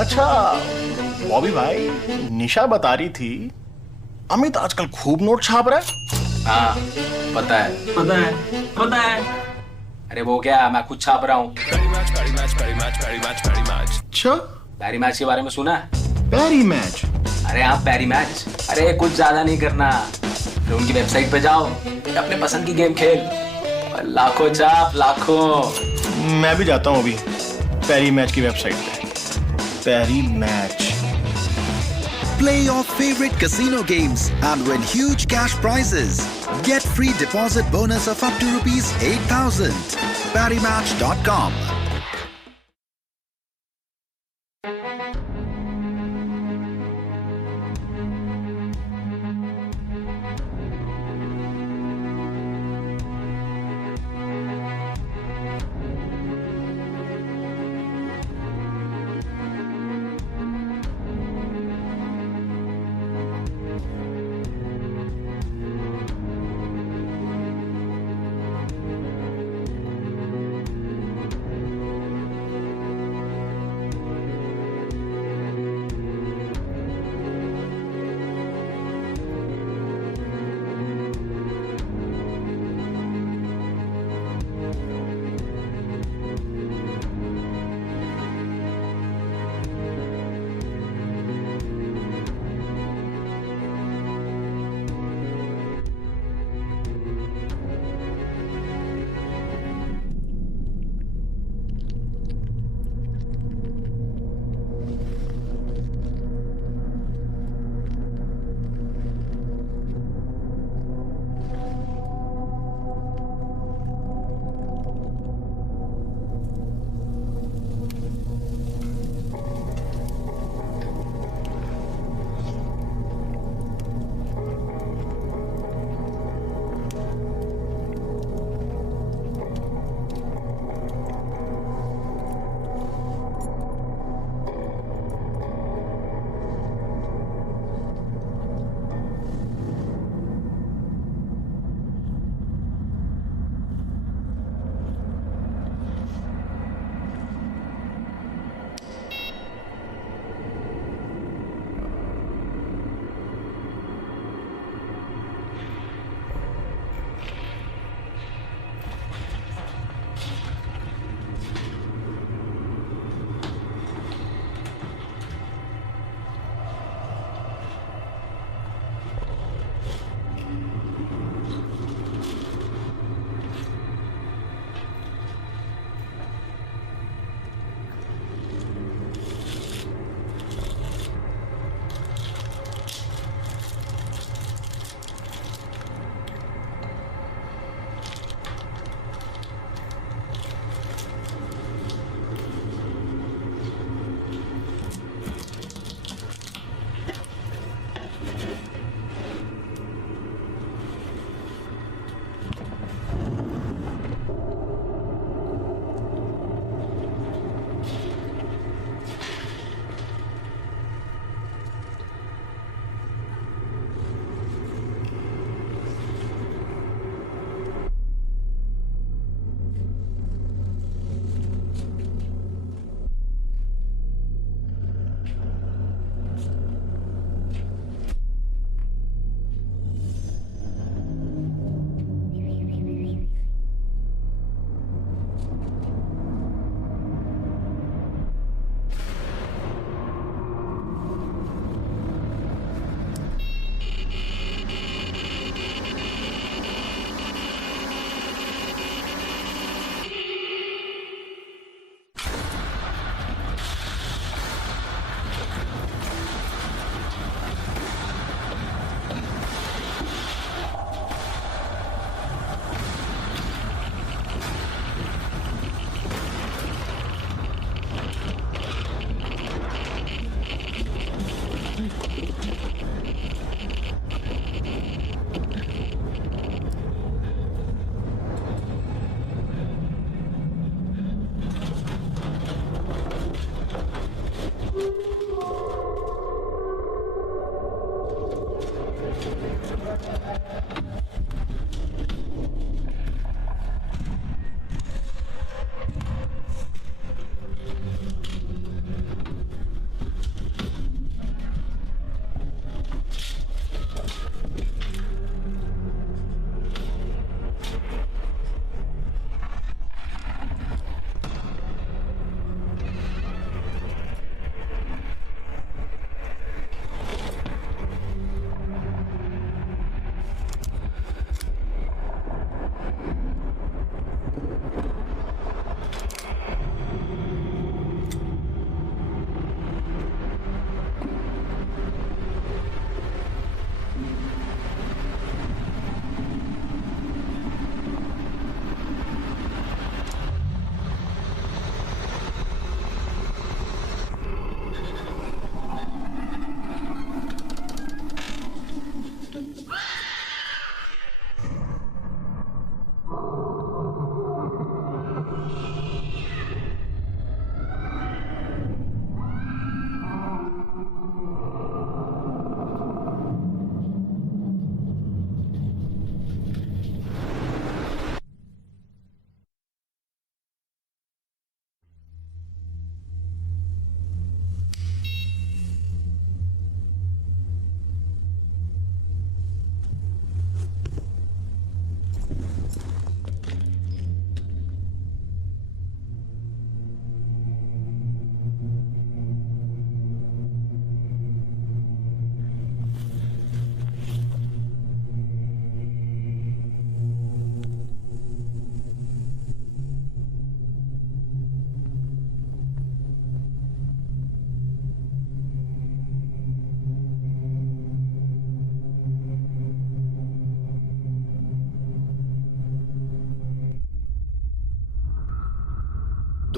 अच्छा बॉबी भाई, निशा बता रही थी अमित आजकल खूब नोट छाप रहा है। हाँ, पता है पता है पता है। अरे वो क्या, मैं खुद छाप रहा हूँ। अच्छा, पैरी मैच के बारे में सुना है? पैरी मैच? अरे हाँ, पैरी मैच। अरे कुछ ज्यादा नहीं करना, तो उनकी वेबसाइट पे जाओ, अपने पसंद की गेम खेल और लाखों छाप, लाखों। मैं भी जाता हूँ अभी पैरी मैच की वेबसाइट पे। पैरी match. Play your favorite casino games and win huge cash prizes. Get free deposit bonus of up to rupees 8,000. ParryMatch.com.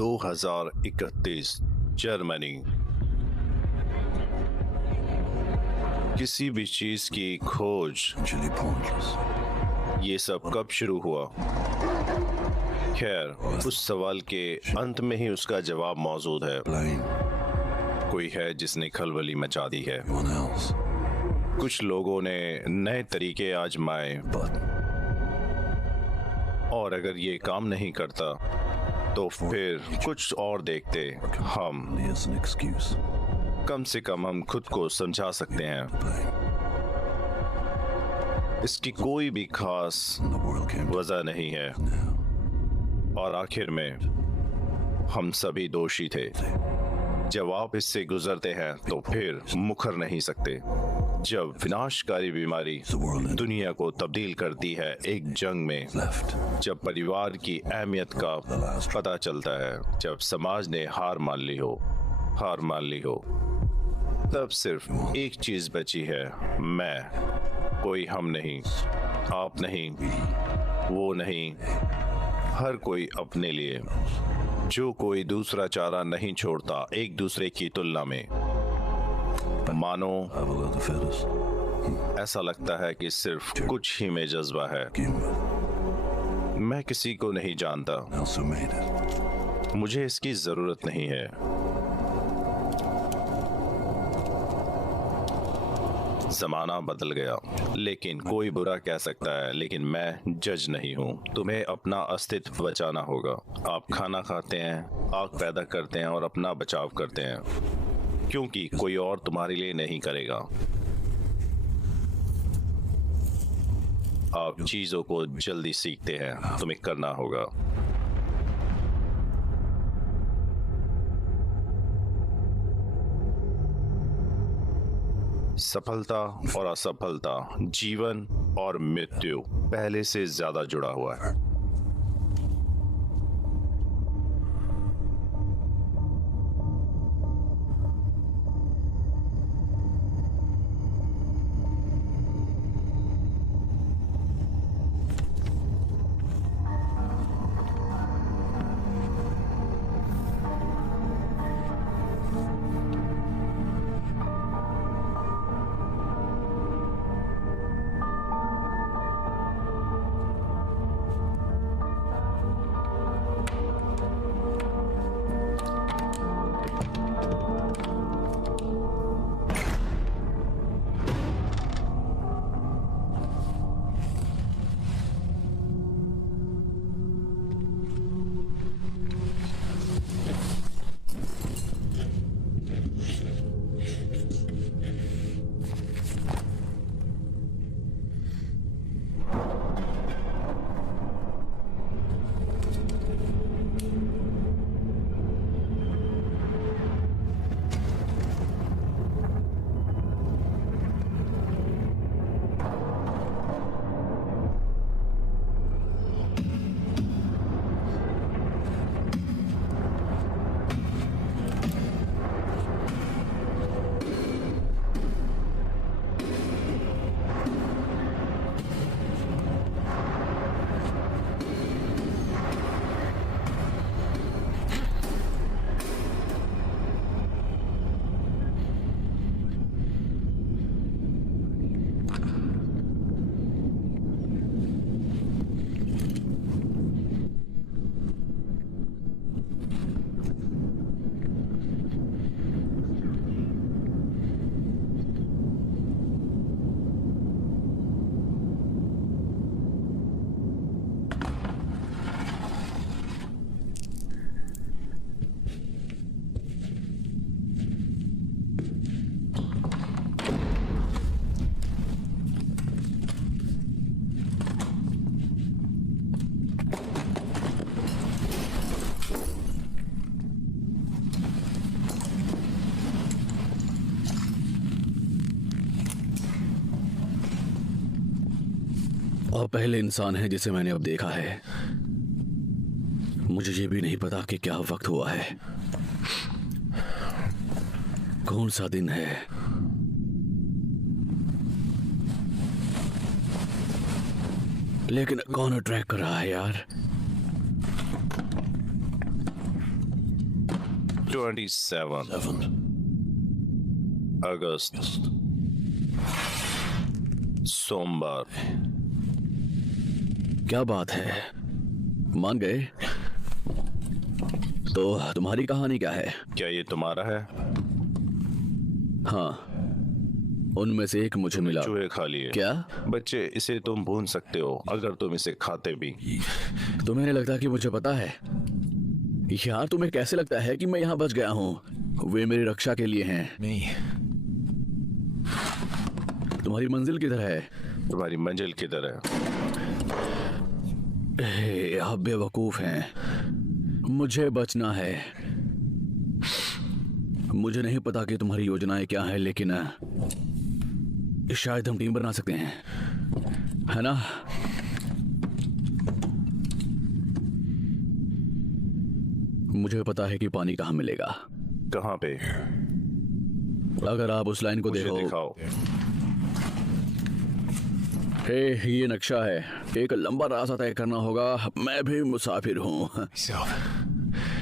2031 Germany. किसी भी चीज की खोज, ये सब कब शुरू हुआ? खैर, उस सवाल के अंत में ही उसका जवाब मौजूद है। कोई है जिसने खलबली मचा दी है। कुछ लोगों ने नए तरीके आजमाए, और अगर ये काम नहीं करता तो फिर कुछ और देखते। हम कम से कम हम खुद को समझा सकते हैं। इसकी कोई भी खास वजह नहीं है, और आखिर में हम सभी दोषी थे। जब आप इससे गुजरते हैं तो फिर मुकर नहीं सकते। जब विनाशकारी बीमारी दुनिया को तब्दील करती है एक जंग में, जब परिवार की अहमियत का पता चलता है, जब समाज ने हार मान ली हो, तब सिर्फ एक चीज बची है, मैं। कोई हम नहीं, आप नहीं, वो नहीं, हर कोई अपने लिए। जो कोई दूसरा चारा नहीं छोड़ता एक दूसरे की तुलना में। मानो ऐसा लगता है कि सिर्फ कुछ ही में जज्बा है। मैं किसी को नहीं जानता, मुझे इसकी जरूरत नहीं है। जमाना बदल गया, लेकिन कोई बुरा कह सकता है, लेकिन मैं जज नहीं हूँ। तुम्हें अपना अस्तित्व बचाना होगा। आप खाना खाते हैं, आग पैदा करते हैं और अपना बचाव करते हैं, क्योंकि कोई और तुम्हारे लिए नहीं करेगा। आप चीजों को जल्दी सीखते हैं, तुम्हें करना होगा। सफलता और असफलता, जीवन और मृत्यु पहले से ज्यादा जुड़ा हुआ है। आप पहले इंसान हैं जिसे मैंने अब देखा है। मुझे ये भी नहीं पता कि क्या वक्त हुआ है, कौन सा दिन है। लेकिन कौन ट्रैक कर रहा है यार? 27 अगस्त, सोमवार। क्या बात है, मान गए? तो तुम्हारी कहानी क्या है? क्या ये तुम्हारा है? हाँ, उनमें से एक मुझे मिला। चूहे खा लिए। क्या? बच्चे, इसे तुम भून सकते हो अगर तुम इसे खाते भी। तुम्हें नहीं लगता कि मुझे पता है? यार, तुम्हें कैसे लगता है कि मैं यहाँ बच गया हूँ? वे मेरी रक्षा के लिए हैं। तुम्हारी मंजिल किधर है? तुम्हारी मंजिल किधर है? आप बेवकूफ हैं। मुझे बचना है। मुझे नहीं पता कि तुम्हारी योजनाएं क्या हैं, लेकिन शायद हम टीम बना सकते हैं, है ना? मुझे पता है कि पानी कहाँ मिलेगा। कहाँ पे? अगर आप उस लाइन को मुझे देखो। दिखाओ। ये नक्शा है। एक लंबा रास्ता तय करना होगा। मैं भी मुसाफिर हूँ,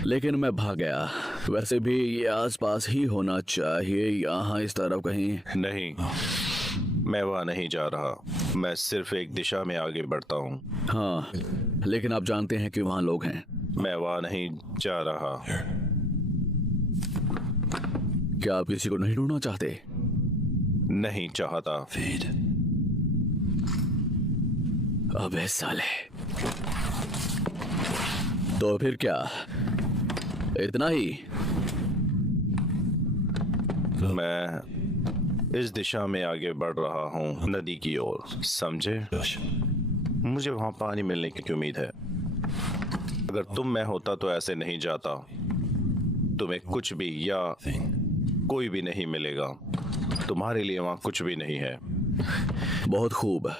लेकिन मैं भाग गया। वैसे भी ये आसपास ही होना चाहिए, यहाँ इस तरफ कहीं। नहीं, मैं वहाँ नहीं जा रहा। मैं सिर्फ एक दिशा में आगे बढ़ता हूँ। हाँ, लेकिन आप जानते हैं कि वहाँ लोग हैं। मैं वहाँ नहीं जा रहा। क्या आप किसी को नहीं ढूंढना चाहते? नहीं चाहता। अबे साले, तो फिर क्या, इतना ही? मैं इस दिशा में आगे बढ़ रहा हूँ, नदी की ओर, समझे? मुझे वहाँ पानी मिलने की उम्मीद है। अगर तुम मैं होता तो ऐसे नहीं जाता। तुम्हें कुछ भी या कोई भी नहीं मिलेगा। तुम्हारे लिए वहाँ कुछ भी नहीं है। बहुत खूब।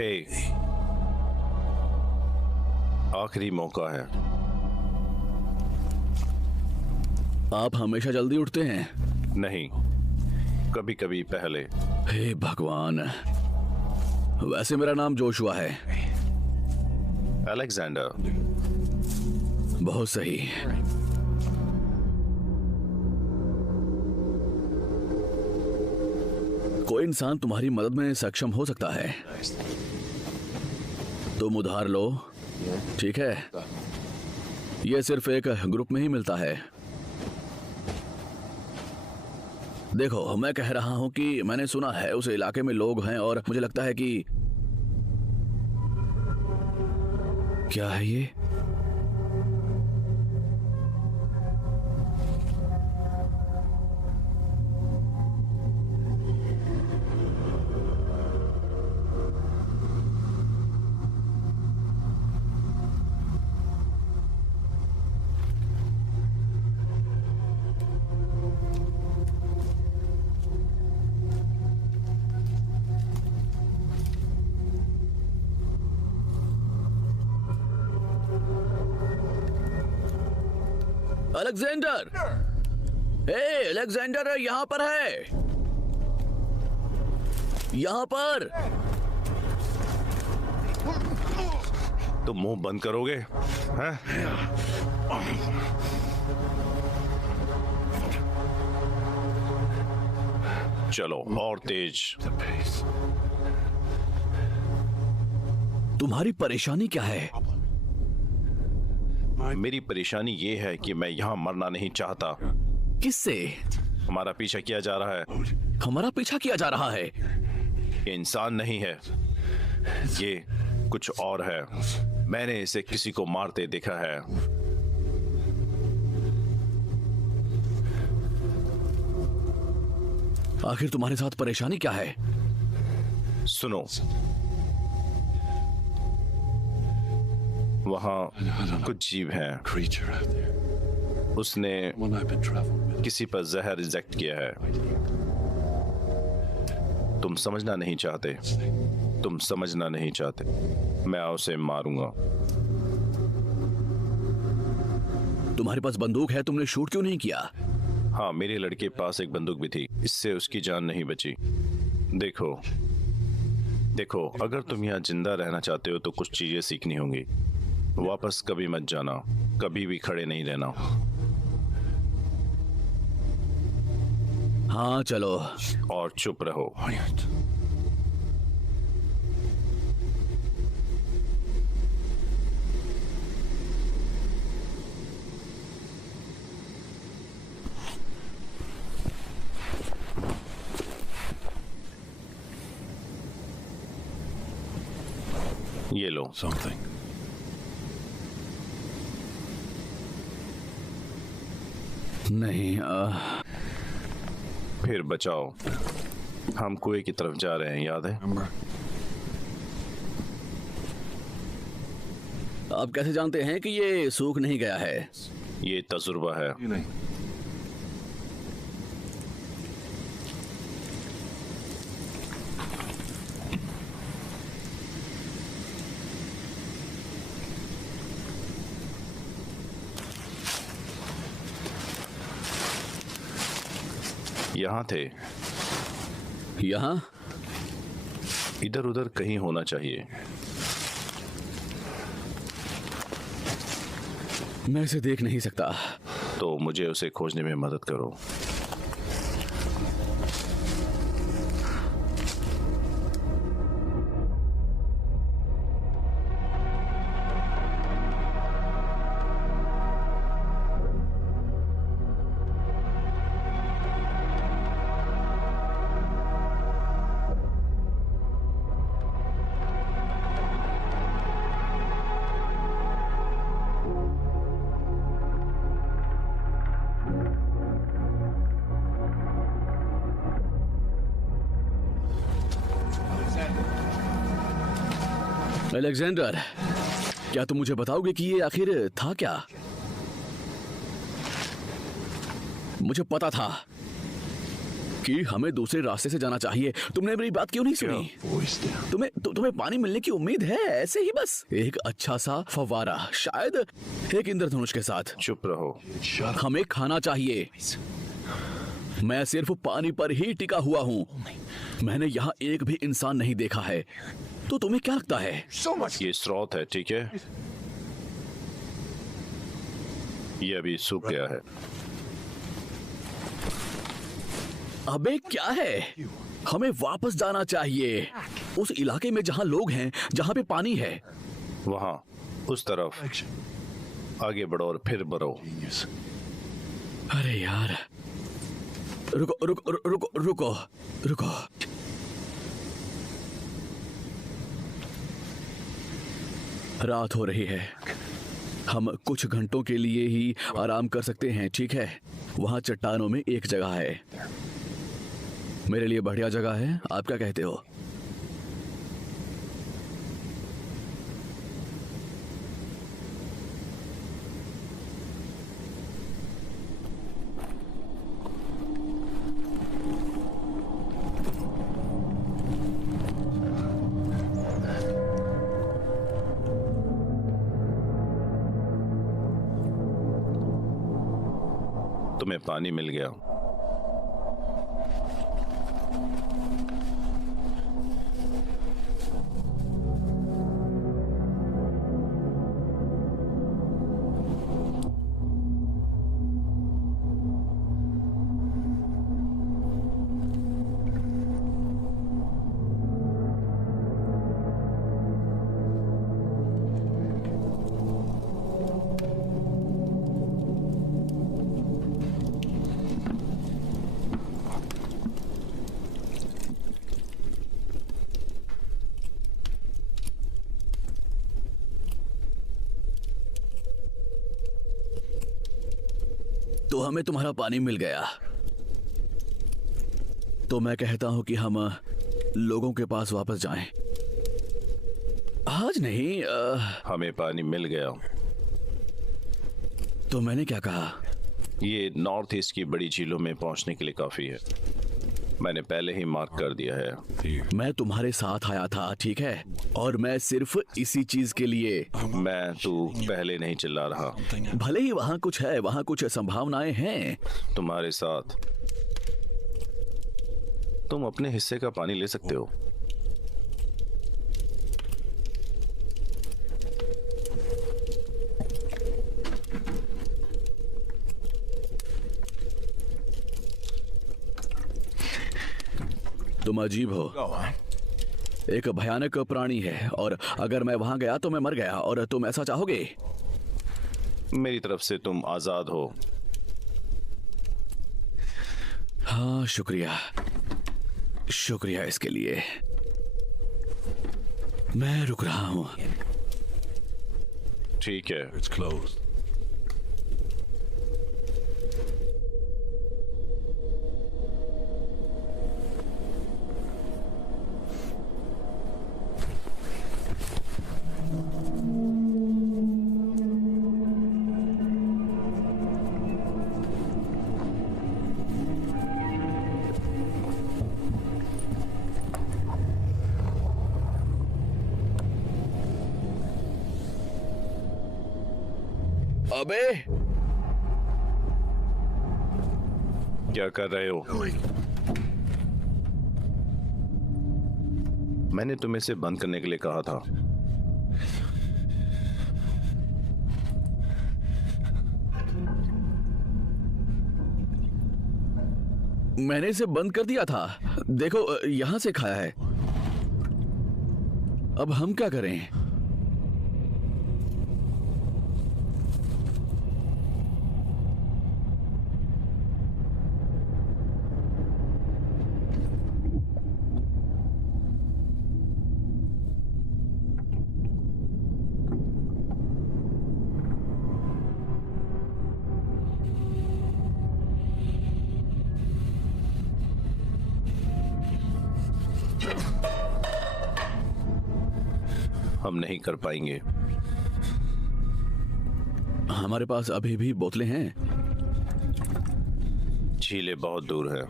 हे, आखिरी मौका है। आप हमेशा जल्दी उठते हैं? नहीं, कभी कभी पहले। हे भगवान, वैसे मेरा नाम जोशुआ है। अलेक्जेंडर। बहुत सही। कोई इंसान तुम्हारी मदद में सक्षम हो सकता है। तुम उधार लो, ठीक है? यह सिर्फ एक ग्रुप में ही मिलता है। देखो, मैं कह रहा हूं कि मैंने सुना है उस इलाके में लोग हैं, और मुझे लगता है कि क्या है ये? अलेक्जेंडर! अलेक्जेंडर यहां पर है, यहां पर। तुम मुंह बंद करोगे? हैं? चलो और तेज। तुम्हारी परेशानी क्या है? मेरी परेशानी ये है कि मैं यहाँ मरना नहीं चाहता। किससे? हमारा पीछा किया जा रहा है। हमारा पीछा किया जा रहा है? ये इंसान नहीं है, ये कुछ और है। मैंने इसे किसी को मारते देखा है। आखिर तुम्हारे साथ परेशानी क्या है? सुनो, वहाँ कुछ जीव हैं। creature out there. उसने One I've been traveling with. किसी पर जहर रिजेक्ट किया है। तुम समझना नहीं चाहते, तुम समझना नहीं चाहते। मैं उसे मारूंगा। तुम्हारे पास बंदूक है, तुमने शूट क्यों नहीं किया? हाँ, मेरे लड़के के पास एक बंदूक भी थी, इससे उसकी जान नहीं बची। देखो देखो, अगर तुम यहाँ जिंदा रहना चाहते हो तो कुछ चीजें सीखनी होंगी। वापस कभी मत जाना, कभी भी खड़े नहीं रहना। हाँ चलो। और चुप रहो। Quiet. ये लो। Something. नहीं फिर बचाओ। हम कुएं की तरफ जा रहे हैं, याद है? Remember? आप कैसे जानते हैं कि ये सूख नहीं गया है? ये तजुर्बा है। Feeling. यहाँ थे, यहाँ? इधर उधर कहीं होना चाहिए। मैं इसे देख नहीं सकता। तो मुझे उसे खोजने में मदद करो। अलेक्जेंडर, क्या तुम मुझे बताओगे कि ये आखिर था क्या? मुझे पता था कि हमें दूसरे रास्ते से जाना चाहिए। तुमने मेरी बात क्यों नहीं सुनी? Voice down. तुम्हें पानी मिलने की उम्मीद है, ऐसे ही बस एक अच्छा सा फव्वारा, शायद एक इंद्रधनुष के साथ। चुप रहो। Shut up. हमें खाना चाहिए। मैं सिर्फ पानी पर ही टिका हुआ हूँ। मैंने यहाँ एक भी इंसान नहीं देखा है। तो तुम्हें क्या लगता है? ये स्रोत है, ठीक है? ये अभी सूख गया है। अबे क्या है? हमें वापस जाना चाहिए, उस इलाके में जहाँ लोग हैं, जहाँ पे पानी है। वहां, उस तरफ। आगे बढ़ो और फिर बढ़ो। Genius. अरे यार, रुको रुको रुको रुको रुको। रात हो रही है। हम कुछ घंटों के लिए ही आराम कर सकते हैं, ठीक है? वहां चट्टानों में एक जगह है, मेरे लिए बढ़िया जगह है। आप क्या कहते हो? तुम्हें पानी मिल गया। तो हमें तुम्हारा पानी मिल गया। तो मैं कहता हूं कि हम लोगों के पास वापस जाएं। आज नहीं हमें पानी मिल गया। तो मैंने क्या कहा? ये नॉर्थ ईस्ट की बड़ी झीलों में पहुंचने के लिए काफी है। मैंने पहले ही मार्क कर दिया है। मैं तुम्हारे साथ आया था, ठीक है, और मैं सिर्फ इसी चीज के लिए। मैं तू पहले नहीं चिल्ला रहा। भले ही वहां कुछ है, वहां कुछ संभावनाएं हैं। तुम्हारे साथ तुम अपने हिस्से का पानी ले सकते हो। तुम अजीब हो। एक भयानक प्राणी है और अगर मैं वहां गया तो मैं मर गया, और तुम ऐसा चाहोगे? मेरी तरफ से तुम आजाद हो। हाँ, शुक्रिया, शुक्रिया इसके लिए। मैं रुक रहा हूं। ठीक है। It's closed. अबे क्या कर रहे हो? मैंने तुम्हें इसे बंद करने के लिए कहा था। मैंने इसे बंद कर दिया था। देखो, यहां से खाया है। अब हम क्या करें? हम नहीं कर पाएंगे। हमारे पास अभी भी बोतलें हैं। झीलें बहुत दूर है।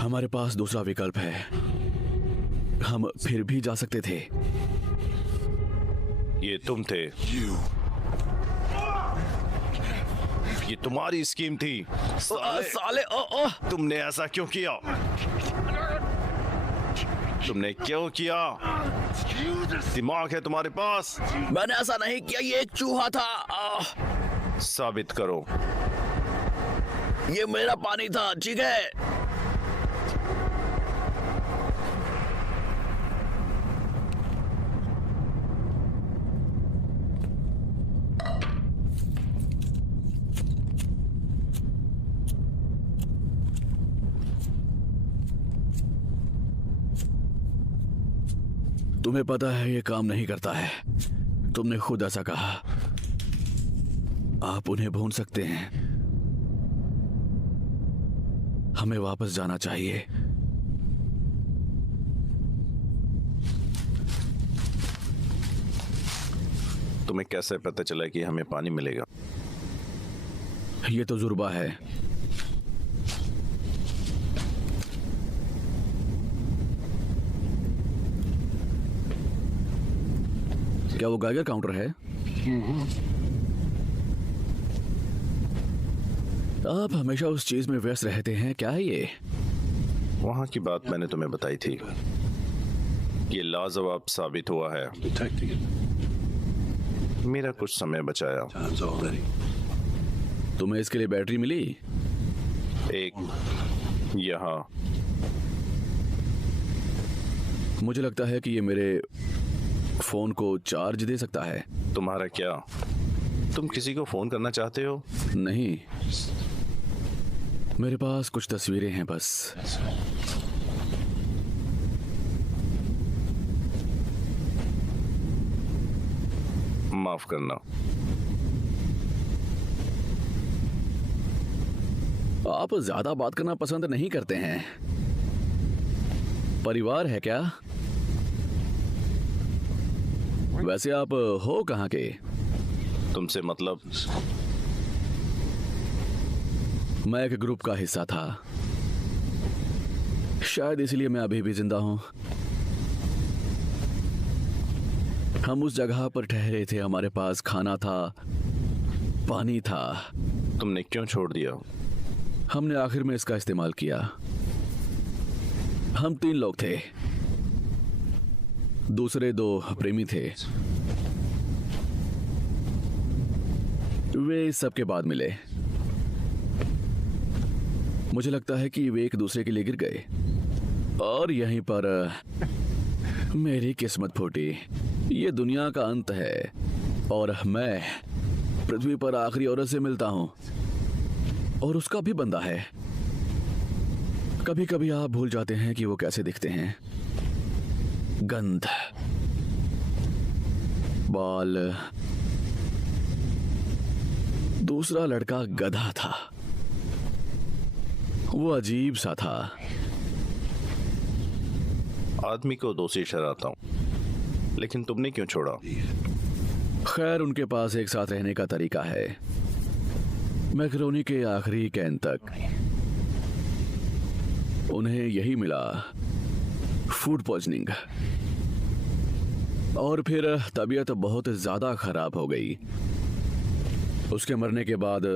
हमारे पास दूसरा विकल्प है। हम फिर भी जा सकते थे। ये तुम थे। ये तुम्हारी स्कीम थी। साले तुमने ऐसा क्यों किया? तुमने क्यों किया? दिमाग है तुम्हारे पास? मैंने ऐसा नहीं किया, ये एक चूहा था। साबित करो। ये मेरा पानी था, ठीक है? तुम्हें पता है ये काम नहीं करता है। तुमने खुद ऐसा कहा। आप उन्हें भून सकते हैं। हमें वापस जाना चाहिए। तुम्हें कैसे पता चला कि हमें पानी मिलेगा? ये तो जुर्बा है। क्या वो गाइगर काउंटर है? आप हमेशा उस चीज में व्यस्त रहते हैं, क्या है ये? वहां की बात मैंने तुम्हें बताई थी। ये लाजवाब साबित हुआ है। Detecting it. मेरा कुछ समय बचाया। Time's already. तुम्हें इसके लिए बैटरी मिली? एक यहाँ। मुझे लगता है कि ये मेरे फोन को चार्ज दे सकता है। तुम्हारा क्या? तुम किसी को फोन करना चाहते हो? नहीं, मेरे पास कुछ तस्वीरें हैं बस। माफ करना। आप ज्यादा बात करना पसंद नहीं करते हैं। परिवार है क्या? वैसे आप हो कहाँ के? तुमसे मतलब? मैं एक ग्रुप का हिस्सा था, शायद इसलिए मैं अभी भी जिंदा हूं। हम उस जगह पर ठहरे थे, हमारे पास खाना था, पानी था। तुमने क्यों छोड़ दिया? हमने आखिर में इसका इस्तेमाल किया। हम 3 लोग थे, दूसरे 2 प्रेमी थे। वे इस सब के बाद मिले। मुझे लगता है कि वे एक दूसरे के लिए गिर गए और यहीं पर मेरी किस्मत फूटी। ये दुनिया का अंत है और मैं पृथ्वी पर आखिरी औरत से मिलता हूं और उसका भी बंदा है। कभी कभी आप भूल जाते हैं कि वो कैसे दिखते हैं। गंध, बाल। दूसरा लड़का गधा था, वो अजीब सा था। आदमी को दोषी ठहराता हूं, लेकिन तुमने क्यों छोड़ा? खैर, उनके पास एक साथ रहने का तरीका है। मैकरोनी के आखिरी कैन तक उन्हें यही मिला, फूड पॉइजनिंग। और फिर तबीयत बहुत ज्यादा खराब हो गई। उसके मरने के बाद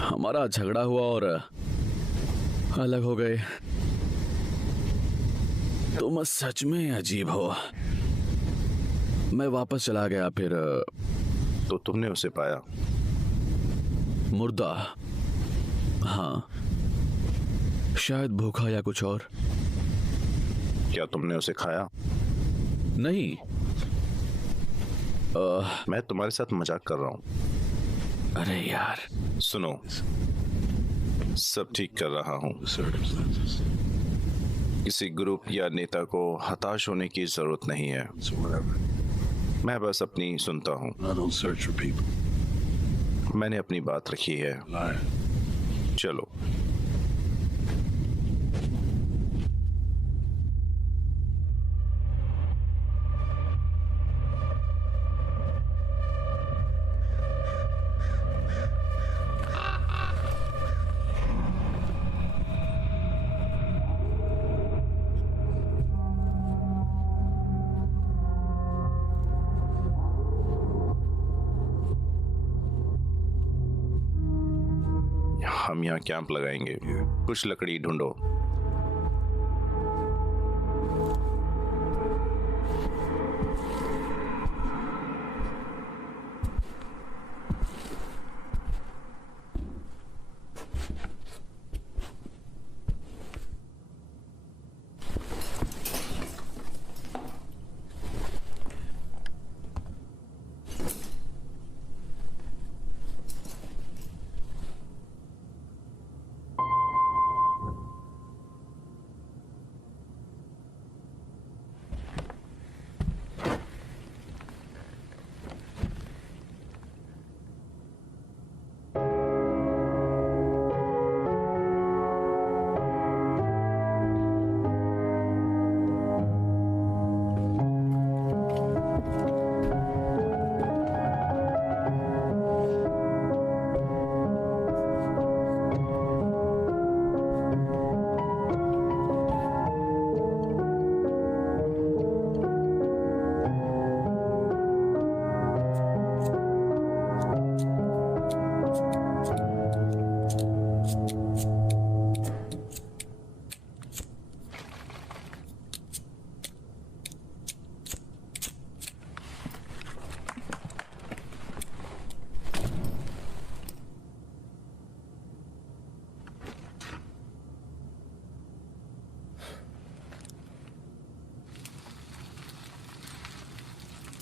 हमारा झगड़ा हुआ और अलग हो गए। तुम सच में अजीब हो। मैं वापस चला गया। फिर तो तुमने उसे पाया? मुर्दा, हाँ, शायद भूखा या कुछ और। क्या तुमने उसे खाया? नहीं। मैं तुम्हारे साथ मजाक कर रहा हूं। अरे यार, सुनो, सब ठीक कर रहा हूं। किसी ग्रुप या नेता को हताश होने की जरूरत नहीं है। मैं बस अपनी सुनता हूं। मैंने अपनी बात रखी है। चलो। हम यहाँ कैंप लगाएंगे। कुछ लकड़ी ढूंढो।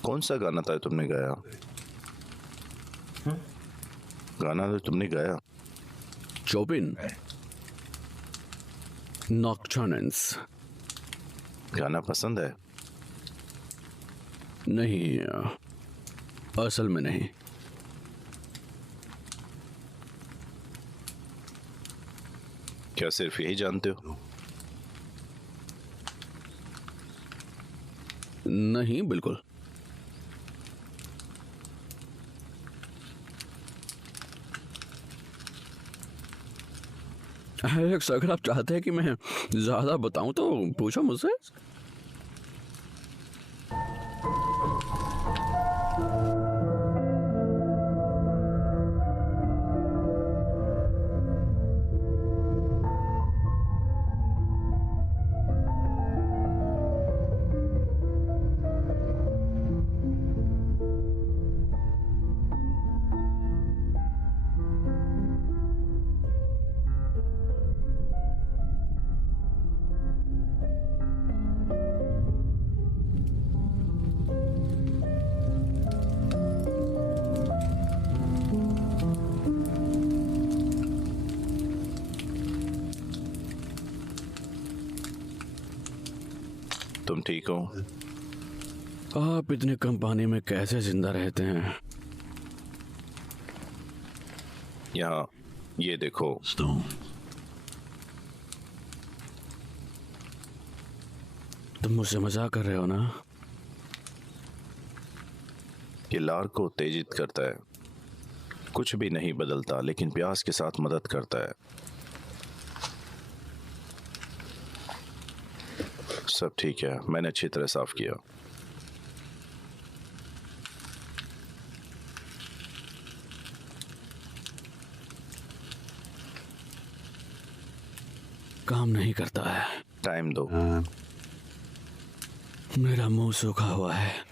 कौन सा गाना था तुमने गाया? गाना तो तुमने गाया। चोपिन, नॉक्टर्नन्स। गाना पसंद है? नहीं, असल में नहीं। क्या सिर्फ यही जानते हो? नहीं, बिल्कुल। एलेक्स, अगर आप चाहते हैं कि मैं ज्यादा बताऊं तो पूछो मुझसे। तुम ठीक हो? आप इतने कम पानी में कैसे जिंदा रहते हैं? यहाँ ये देखो। तुम मुझसे मजाक कर रहे हो ना? ये लार को उत्तेजित करता है। कुछ भी नहीं बदलता, लेकिन प्यास के साथ मदद करता है। सब ठीक है, मैंने अच्छी तरह साफ किया। काम नहीं करता है। टाइम दो। मेरा मुंह सूखा हुआ है।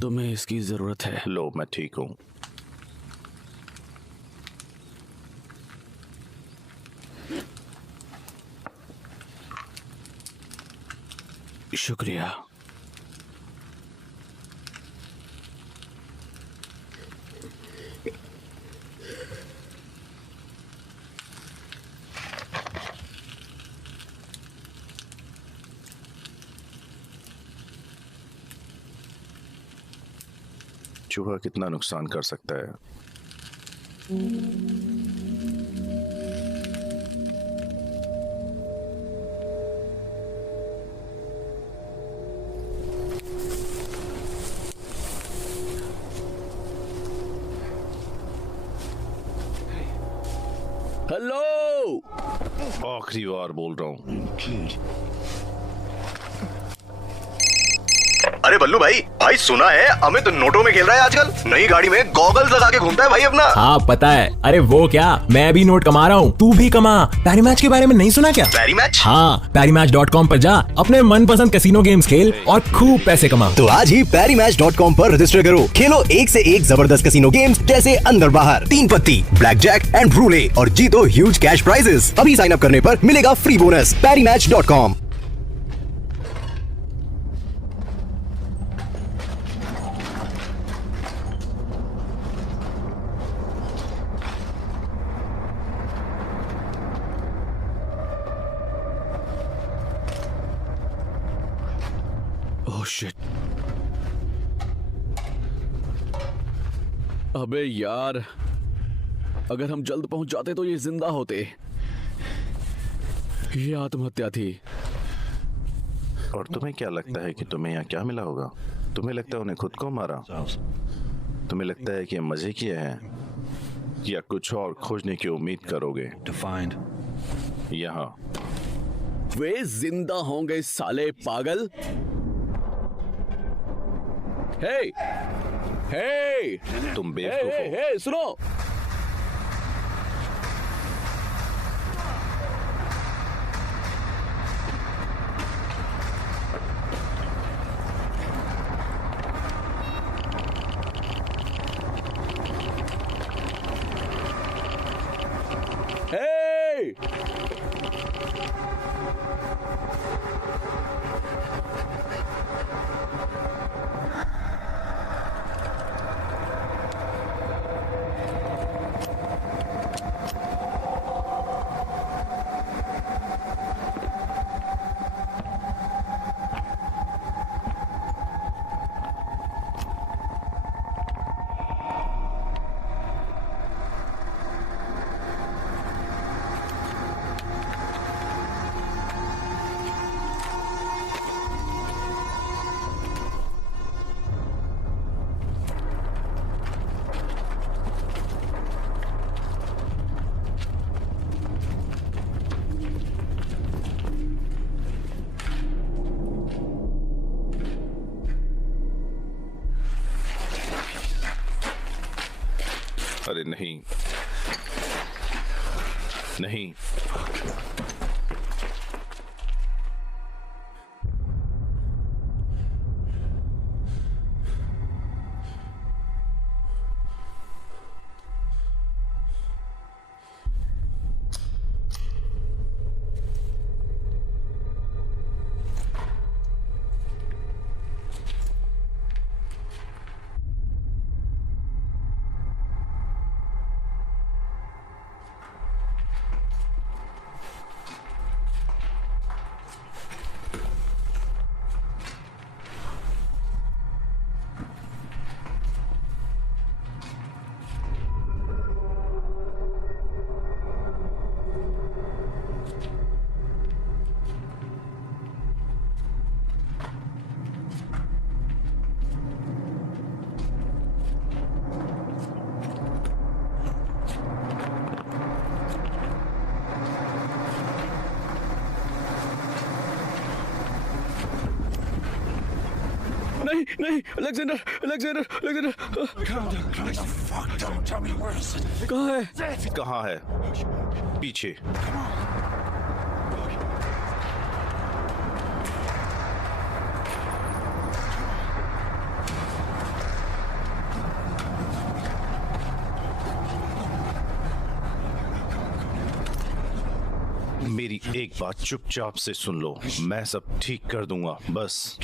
तुम्हें इसकी जरूरत है। लो, मैं ठीक हूं। शुक्रिया। चूहा कितना नुकसान कर सकता है? हेलो, आखिरी बार बोल रहा हूं। अरे बल्लू भाई, भाई सुना है अमित नोटों में खेल रहा है आजकल। नई गाड़ी में गॉगल्स लगा के घूमता है भाई अपना। हाँ पता है। अरे वो क्या, मैं भी नोट कमा रहा हूँ, तू भी कमा। पैरी मैच के बारे में नहीं सुना क्या? पैरी मैच? हाँ, PariMatch.com पर जा, अपने मनपसंद कैसीनो गेम्स खेल और खूब पैसे कमा। तो आज ही PariMatch.com पर रजिस्टर करो। खेलो एक से एक जबरदस्त कैसीनो गेम्स जैसे अंदर बाहर, 3 पत्ती, ब्लैक जैक एंड रूले और जीतो ह्यूज कैश प्राइजेस। अभी साइन अप करने पर मिलेगा free bonus. PariMatch.com। Oh shit. अबे यार, अगर हम जल्द पहुंच जाते तो ये जिंदा होते। ये आत्महत्या थी। और तुम्हें क्या लगता है कि तुम्हें यहाँ क्या मिला होगा? तुम्हें लगता है उन्हें खुद को मारा? तुम्हें लगता है कि ये मजे किए हैं, या कुछ और खोजने की उम्मीद करोगे? यहाँ वे जिंदा होंगे साले पागल। हे हे तुम हे बेवकूफ हो। हे, सुनो। हे नहीं, नहीं। नहीं नहीं, अलेक्जेंडर अलेक्जेंडर अलेक्जेंडर कहाँ है? कहाँ है? पीछे। मेरी एक बात चुपचाप से सुन लो, मैं सब ठीक कर दूंगा, बस।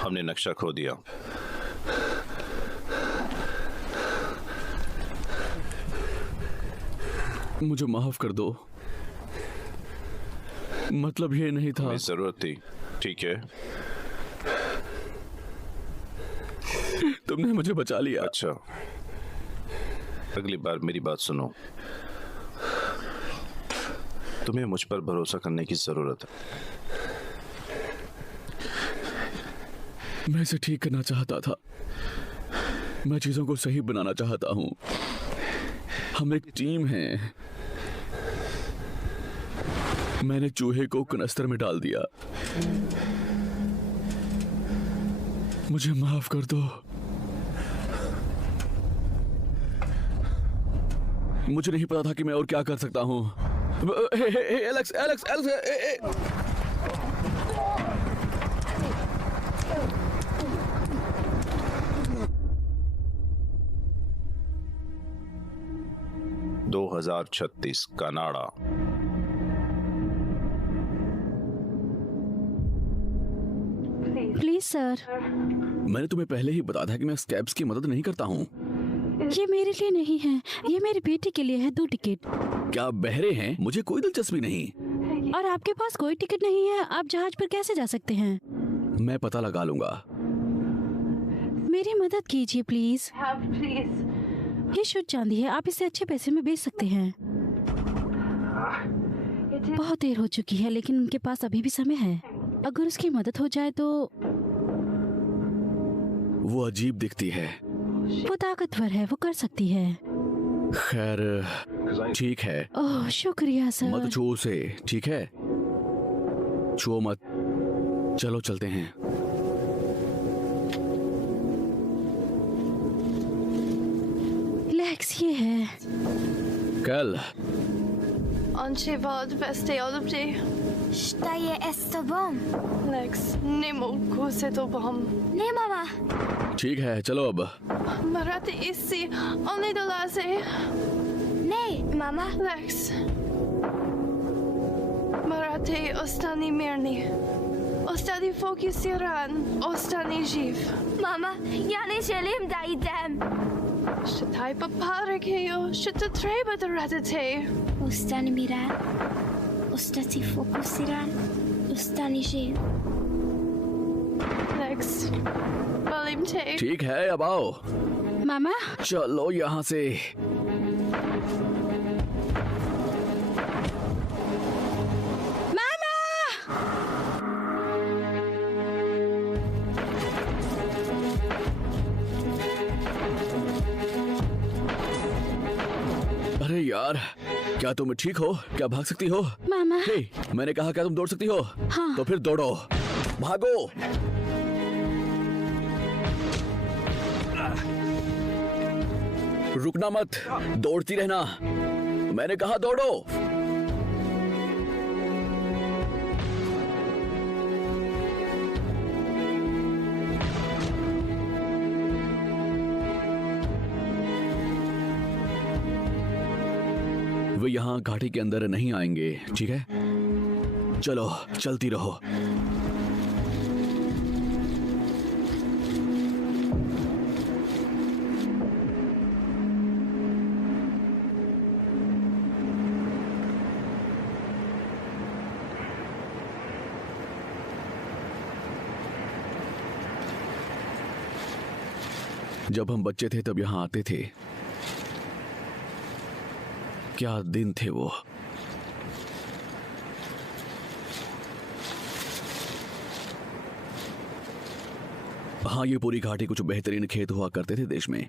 हमने नक्शा खो दिया। मुझे माफ कर दो, मतलब ये नहीं था। हमें जरूरत थी, ठीक है? तुमने मुझे बचा लिया। अच्छा, अगली बार मेरी बात सुनो, तुम्हें मुझ पर भरोसा करने की जरूरत है। मैं इसे ठीक करना चाहता था, मैं चीजों को सही बनाना चाहता हूं। हम एक टीम हैं। मैंने चूहे को कनस्तर में डाल दिया, मुझे माफ कर दो। मुझे नहीं पता था कि मैं और क्या कर सकता हूं। Alex Alex Alex 2036 Canada. Please sir. मैंने तुम्हें पहले ही बताया था कि मैं स्कैब्स की मदद नहीं करता हूँ। ये मेरे लिए नहीं है, ये मेरी बेटी के लिए है। 2 टिकट। क्या आप बहरे हैं? मुझे कोई दिलचस्पी नहीं। और आपके पास कोई टिकट नहीं है, आप जहाज पर कैसे जा सकते हैं? मैं पता लगा लूंगा। मेरी मदद कीजिए प्लीज। ये शुद्ध चांदी है, आप इसे अच्छे पैसे में बेच सकते हैं। बहुत देर हो चुकी है, लेकिन उनके पास अभी भी समय है। अगर उसकी मदद हो जाए तो। वो अजीब दिखती है। वो ताकतवर है, वो कर सकती है। खैर ठीक है। ओह शुक्रिया सर। मत छू उसे, ठीक है? छुओ मत। चलो चलते हैं। लेक्स ये है। कल Antival beste all day. Staje är bom. Lex, nemo kose to bom. Nej mamma. ठीक है, चलो अब। Marate issi, only the lasse. Nej mamma. Lex. Marate ostani merni. Ostani fokusiran, ostani živ. Mamma, jag är Selim daidem. Shatai paparakeo, shatatreba the ratate. Ostani miran. Ostati fokusiran. Ostani živ. Lex. Balimte. ठीक है, अब आओ। मामा चलो यहाँ से। मामा अरे यार, क्या तुम ठीक हो? क्या भाग सकती हो? मामा हे, मैंने कहा क्या तुम दौड़ सकती हो? हाँ। तो फिर दौड़ो, भागो। रुकना मत, दौड़ती रहना। मैंने कहा दौड़ो। वे यहाँ घाटी के अंदर नहीं आएंगे, ठीक है? चलो चलती रहो। जब हम बच्चे थे तब यहाँ आते थे। क्या दिन थे वो। हाँ, ये पूरी घाटी कुछ बेहतरीन खेत हुआ करते थे देश में।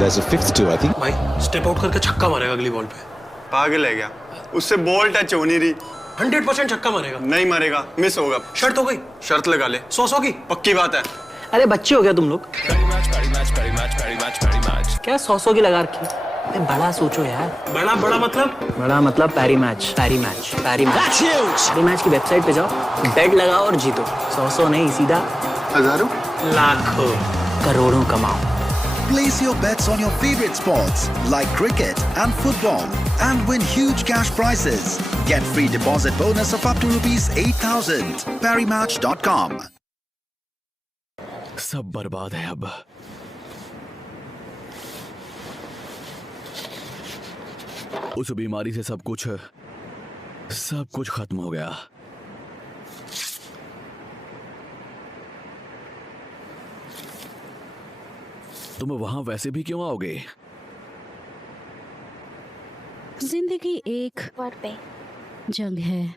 There's a fifth too, I think. भाई स्टेप आउट करके छक्का मारेगा अगली बॉल पे। पागल है क्या? उससे बॉल टच हो नहीं रही। 100% छक्का मारेगा। नहीं मारेगा, मिस होगा। शर्त हो गई? शर्त लगा ले। 100 की पक्की बात है। अरे बच्चे हो गया तुम लोग? क्या 100 की लगा रखी? बड़ा सोचो यार। बड़ा बड़ा मतलब? बड़ा मतलब पैरी मैच पैरी मैच की वेबसाइट पे जाओ, बेट लगाओ और जीतो। 100 नहीं, सीधा हजारों लाखों करोड़ों कमाओ। Place your bets on your favorite sports like cricket and football and win huge cash prizes. Get free deposit bonus of up to ₹8,000. ParryMatch.com. सब बर्बाद है अब। उस बीमारी से सब कुछ खत्म हो गया। तुम वहां वैसे भी क्यों आओगे? जिंदगी एक जंग है।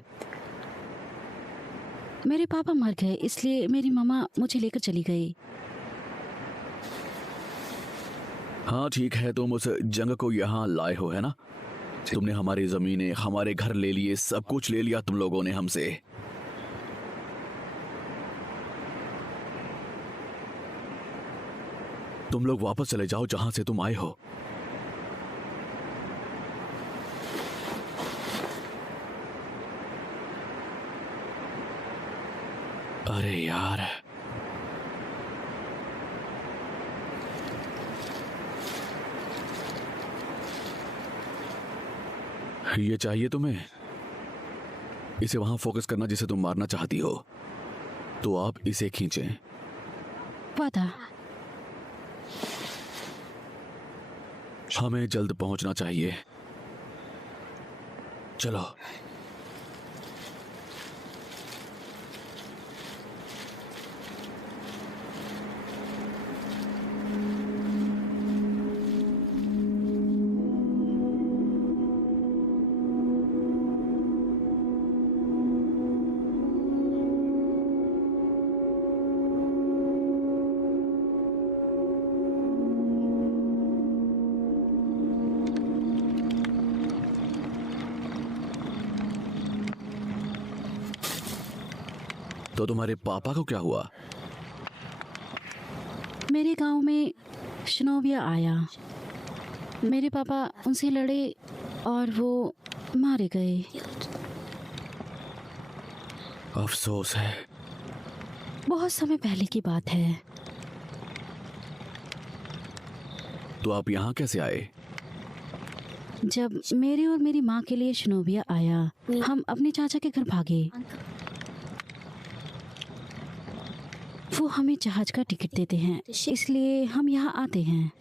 मेरे पापा मर गए, इसलिए मेरी मामा मुझे लेकर चली गई। हाँ ठीक है, तुम उस जंग को यहाँ लाए हो, है ना? तुमने हमारी जमीनें, हमारे घर ले लिए, सब कुछ ले लिया तुम लोगों ने हमसे। तुम लोग वापस चले जाओ जहां से तुम आए हो। अरे यार, ये चाहिए तुम्हें? इसे वहां फोकस करना जिसे तुम मारना चाहती हो, तो आप इसे खींचें। वादा। हमें जल्द पहुंचना चाहिए। चलो। तो तुम्हारे पापा को क्या हुआ? मेरे गांव में शनोविया आया। मेरे पापा उनसे लड़े और वो मारे गए। अफसोस है। बहुत समय पहले की बात है। तो आप यहाँ कैसे आए? जब मेरे और मेरी माँ के लिए शनोविया आया, हम अपने चाचा के घर भागे। वो हमें जहाज का टिकट देते हैं, इसलिए हम यहाँ आते हैं,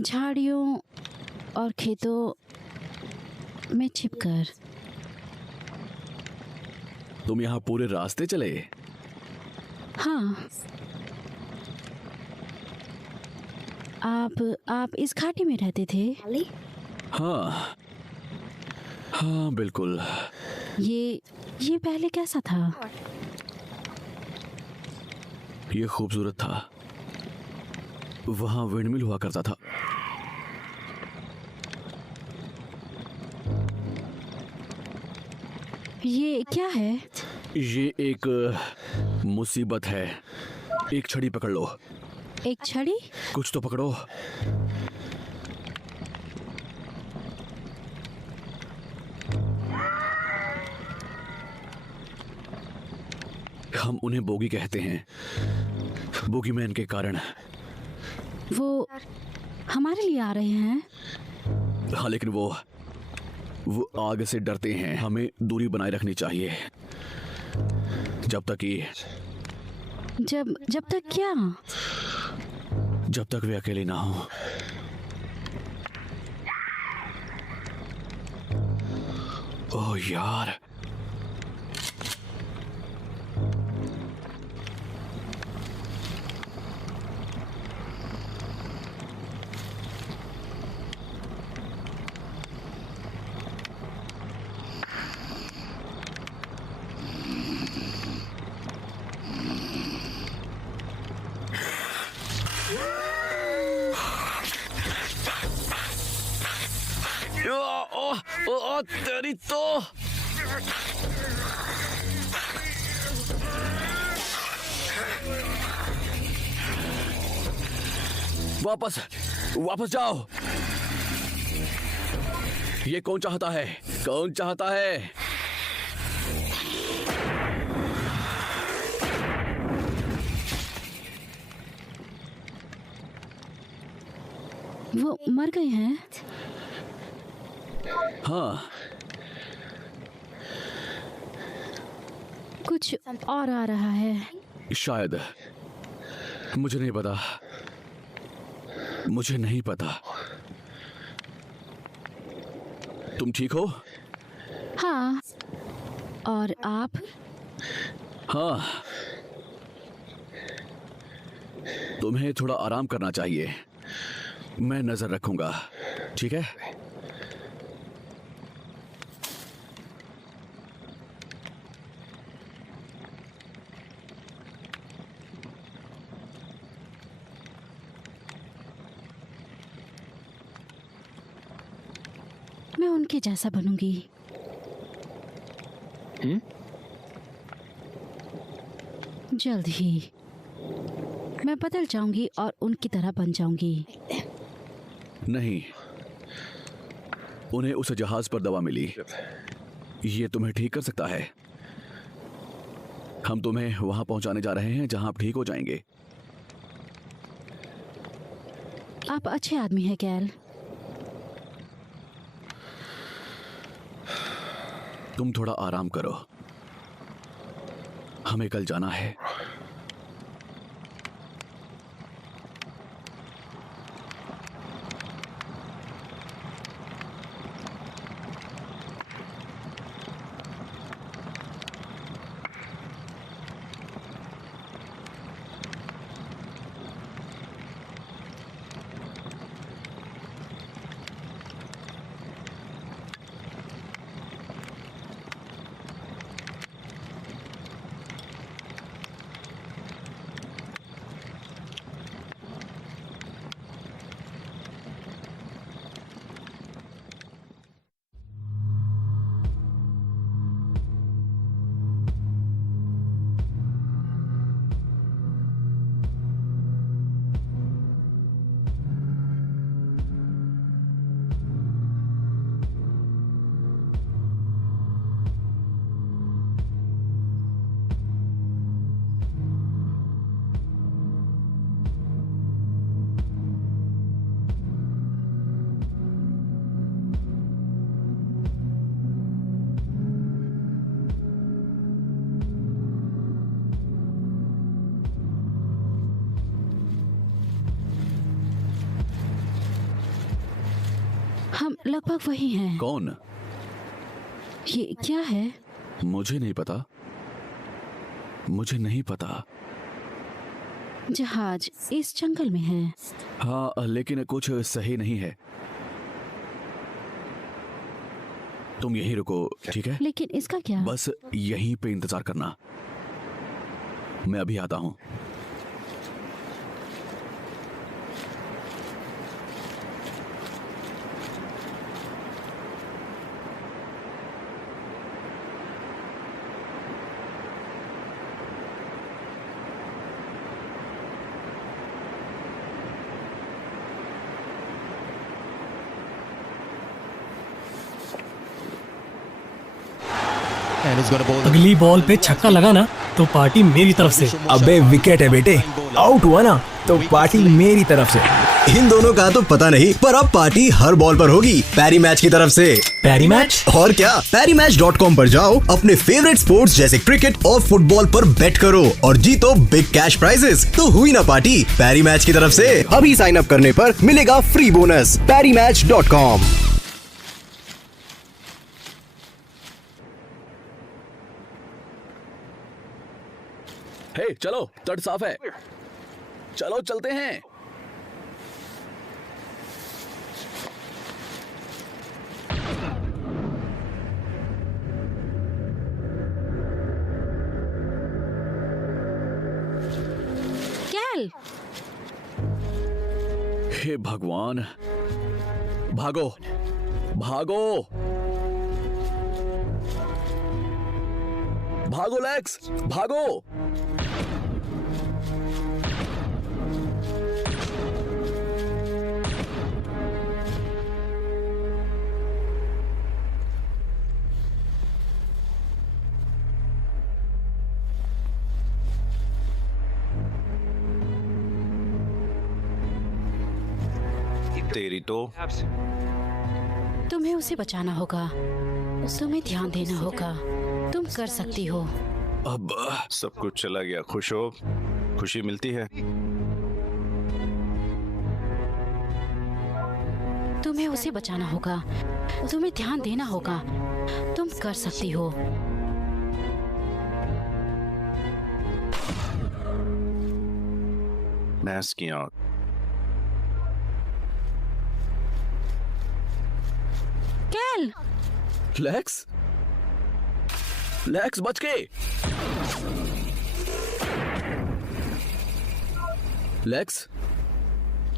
झाड़ियों और खेतों में छिपकर। तुम यहाँ पूरे रास्ते चले? हाँ। आप इस घाटी में रहते थे? हाँ हाँ बिल्कुल। ये पहले कैसा था? ये खूबसूरत था। वहां विंडमिल हुआ करता था। ये क्या है? ये एक मुसीबत है। एक छड़ी पकड़ लो। एक छड़ी? कुछ तो पकड़ो। हम उन्हें बोगी कहते हैं, बोगीमैन के कारण। वो हमारे लिए आ रहे हैं? हाँ, लेकिन वो आग से डरते हैं। हमें दूरी बनाए रखनी चाहिए जब तक क्या? जब तक वे अकेले ना हो। ओह यार, तेरी तो वापस जाओ। ये कौन चाहता है? कौन चाहता है? वो मर गए हैं? हाँ, कुछ और आ रहा है शायद। मुझे नहीं पता। मुझे नहीं पता। तुम ठीक हो? हाँ। और आप? हाँ। तुम्हें थोड़ा आराम करना चाहिए। मैं नजर रखूंगा, ठीक है? मैं उनके जैसा बनूंगी। जल्द ही मैं बदल जाऊंगी और उनकी तरह बन जाऊंगी। नहीं, उन्हें उस जहाज पर दवा मिली। ये तुम्हें ठीक कर सकता है। हम तुम्हें वहां पहुंचाने जा रहे हैं जहां आप ठीक हो जाएंगे। आप अच्छे आदमी हैं कैल। तुम थोड़ा आराम करो। हमें कल जाना है। हम लगभग वही हैं। कौन? ये क्या है? मुझे नहीं पता, मुझे नहीं पता। जहाज इस जंगल में है। हाँ, लेकिन कुछ सही नहीं है। तुम यहीं रुको, ठीक है? लेकिन इसका क्या? बस यहीं पे इंतजार करना, मैं अभी आता हूं। अगली बॉल पे छक्का लगा ना तो पार्टी मेरी तरफ से। अबे विकेट है बेटे, आउट हुआ ना तो पार्टी मेरी तरफ से। इन दोनों का तो पता नहीं, पर अब पार्टी हर बॉल पर होगी पैरी मैच की तरफ से। पैरी मैच? और क्या, PariMatch.com पर जाओ, अपने फेवरेट स्पोर्ट्स जैसे क्रिकेट और फुटबॉल पर बेट करो और जीतो बिग कैश प्राइजेस। तो हुई ना पार्टी पैरी मैच की तरफ से। अभी साइन अप करने पर मिलेगा फ्री बोनस। PariMatch.com। हे, चलो, तट साफ है, चलो चलते हैं। कैल! हे भगवान, भागो भागो भागो लेक्स, भागो। तेरी तो तुम्हें उसे बचाना होगा, तुम्हें ध्यान देना होगा, तुम कर सकती हो। अब सब कुछ चला गया, खुश हो? खुशी मिलती है? तुम्हें उसे बचाना होगा, तुम्हें ध्यान देना होगा, तुम कर सकती हो। मैस की आंख। कैल! लेक्स, लेक्स बच के। Lakes,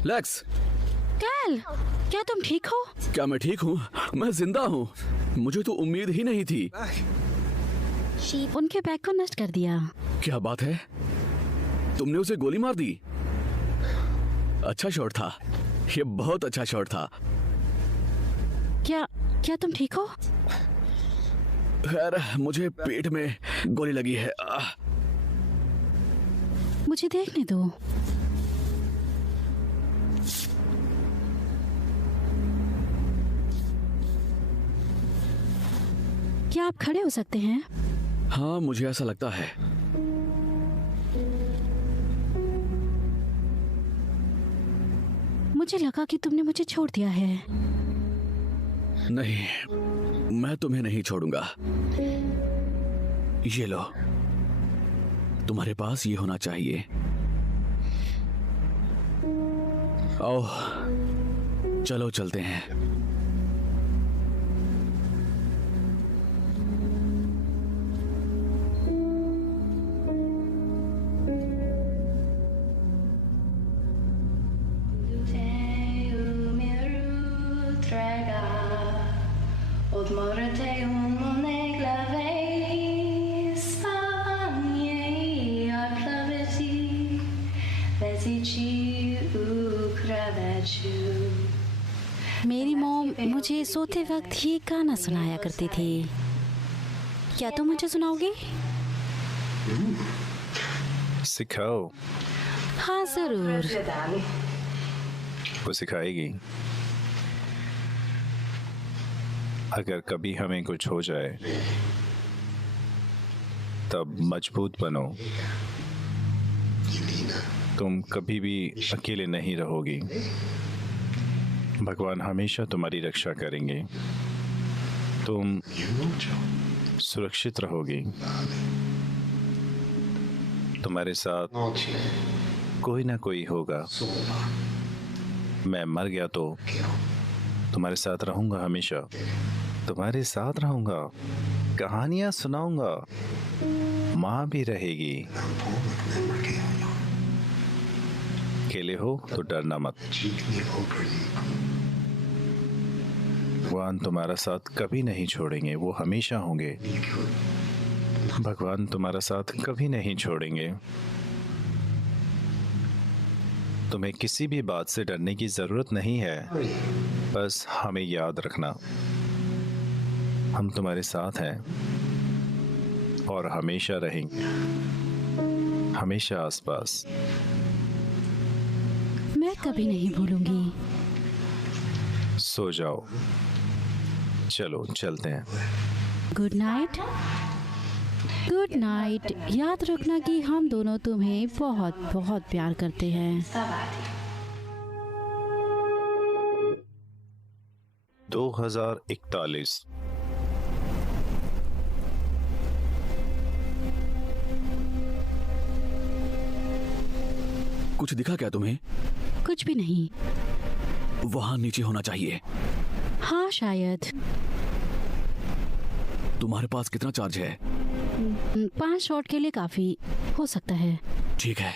lakes. कैल, क्या तुम ठीक हो? क्या मैं ठीक हूँ? मैं जिंदा हूँ। मुझे तो उम्मीद ही नहीं थी। उनके बैग को नष्ट कर दिया। क्या बात है? तुमने उसे गोली मार दी? अच्छा शॉट था, ये बहुत अच्छा शॉट था। क्या तुम ठीक हो? खैर, मुझे पेट में गोली लगी है। मुझे देखने दो। क्या आप खड़े हो सकते हैं? हाँ, मुझे ऐसा लगता है। मुझे लगा कि तुमने मुझे छोड़ दिया है। नहीं, मैं तुम्हें नहीं छोड़ूंगा। ये लो, तुम्हारे पास ये होना चाहिए। आओ, चलो चलते हैं। मेरी मॉम मुझे सोते वक्त ये गाना सुनाया करती थी। क्या तुम मुझे सुनाओगे? सिखाओ। हाँ जरूर। वो सिखाएगी। अगर कभी हमें कुछ हो जाए तब मजबूत बनो। तुम कभी भी अकेले नहीं रहोगी। भगवान हमेशा तुम्हारी रक्षा करेंगे। तुम सुरक्षित रहोगी। तुम्हारे साथ कोई ना कोई होगा। मैं मर गया तो तुम्हारे साथ रहूंगा, हमेशा तुम्हारे साथ रहूंगा, कहानियां सुनाऊंगा, माँ भी रहेगी। अकेले हो तो डरना मत, भगवान तुम्हारा साथ कभी नहीं छोड़ेंगे, वो हमेशा होंगे। भगवान तुम्हारा साथ कभी नहीं छोड़ेंगे। तुम्हें किसी भी बात से डरने की जरूरत नहीं है, बस हमें याद रखना हम तुम्हारे साथ हैं और हमेशा रहेंगे, हमेशा आसपास। मैं कभी नहीं भूलूंगी। सो जाओ, चलो चलते हैं। Good night. Good night. याद रखना कि हम दोनों तुम्हें बहुत बहुत प्यार करते हैं। 2041। कुछ दिखा क्या तुम्हें? कुछ भी नहीं। वहां नीचे होना चाहिए। हाँ शायद। तुम्हारे पास कितना चार्ज है? 5 शॉट के लिए काफी हो सकता है। ठीक है।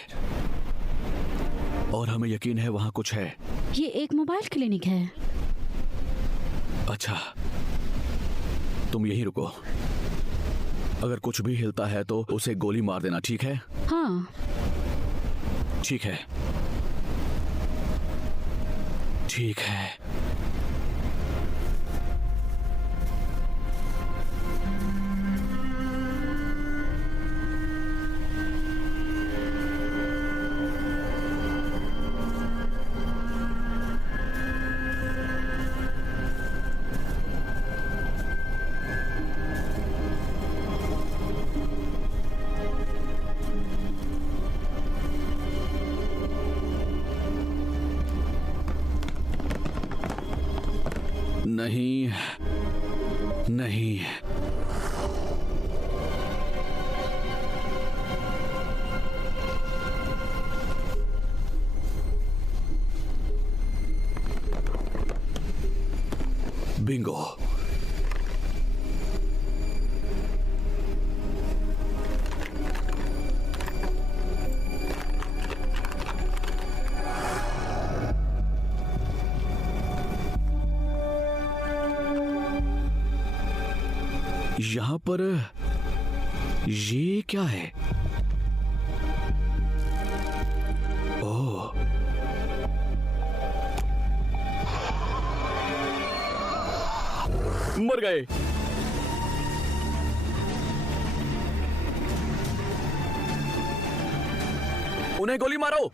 और हमें यकीन है वहां कुछ है। ये एक मोबाइल क्लिनिक है। अच्छा, तुम यहीं रुको। अगर कुछ भी हिलता है तो उसे गोली मार देना, ठीक है? हाँ ठीक है। ठीक है। नहीं नहीं, बिंगो। यहां पर ये क्या है? ओह, मर गए। उन्हें गोली मारो,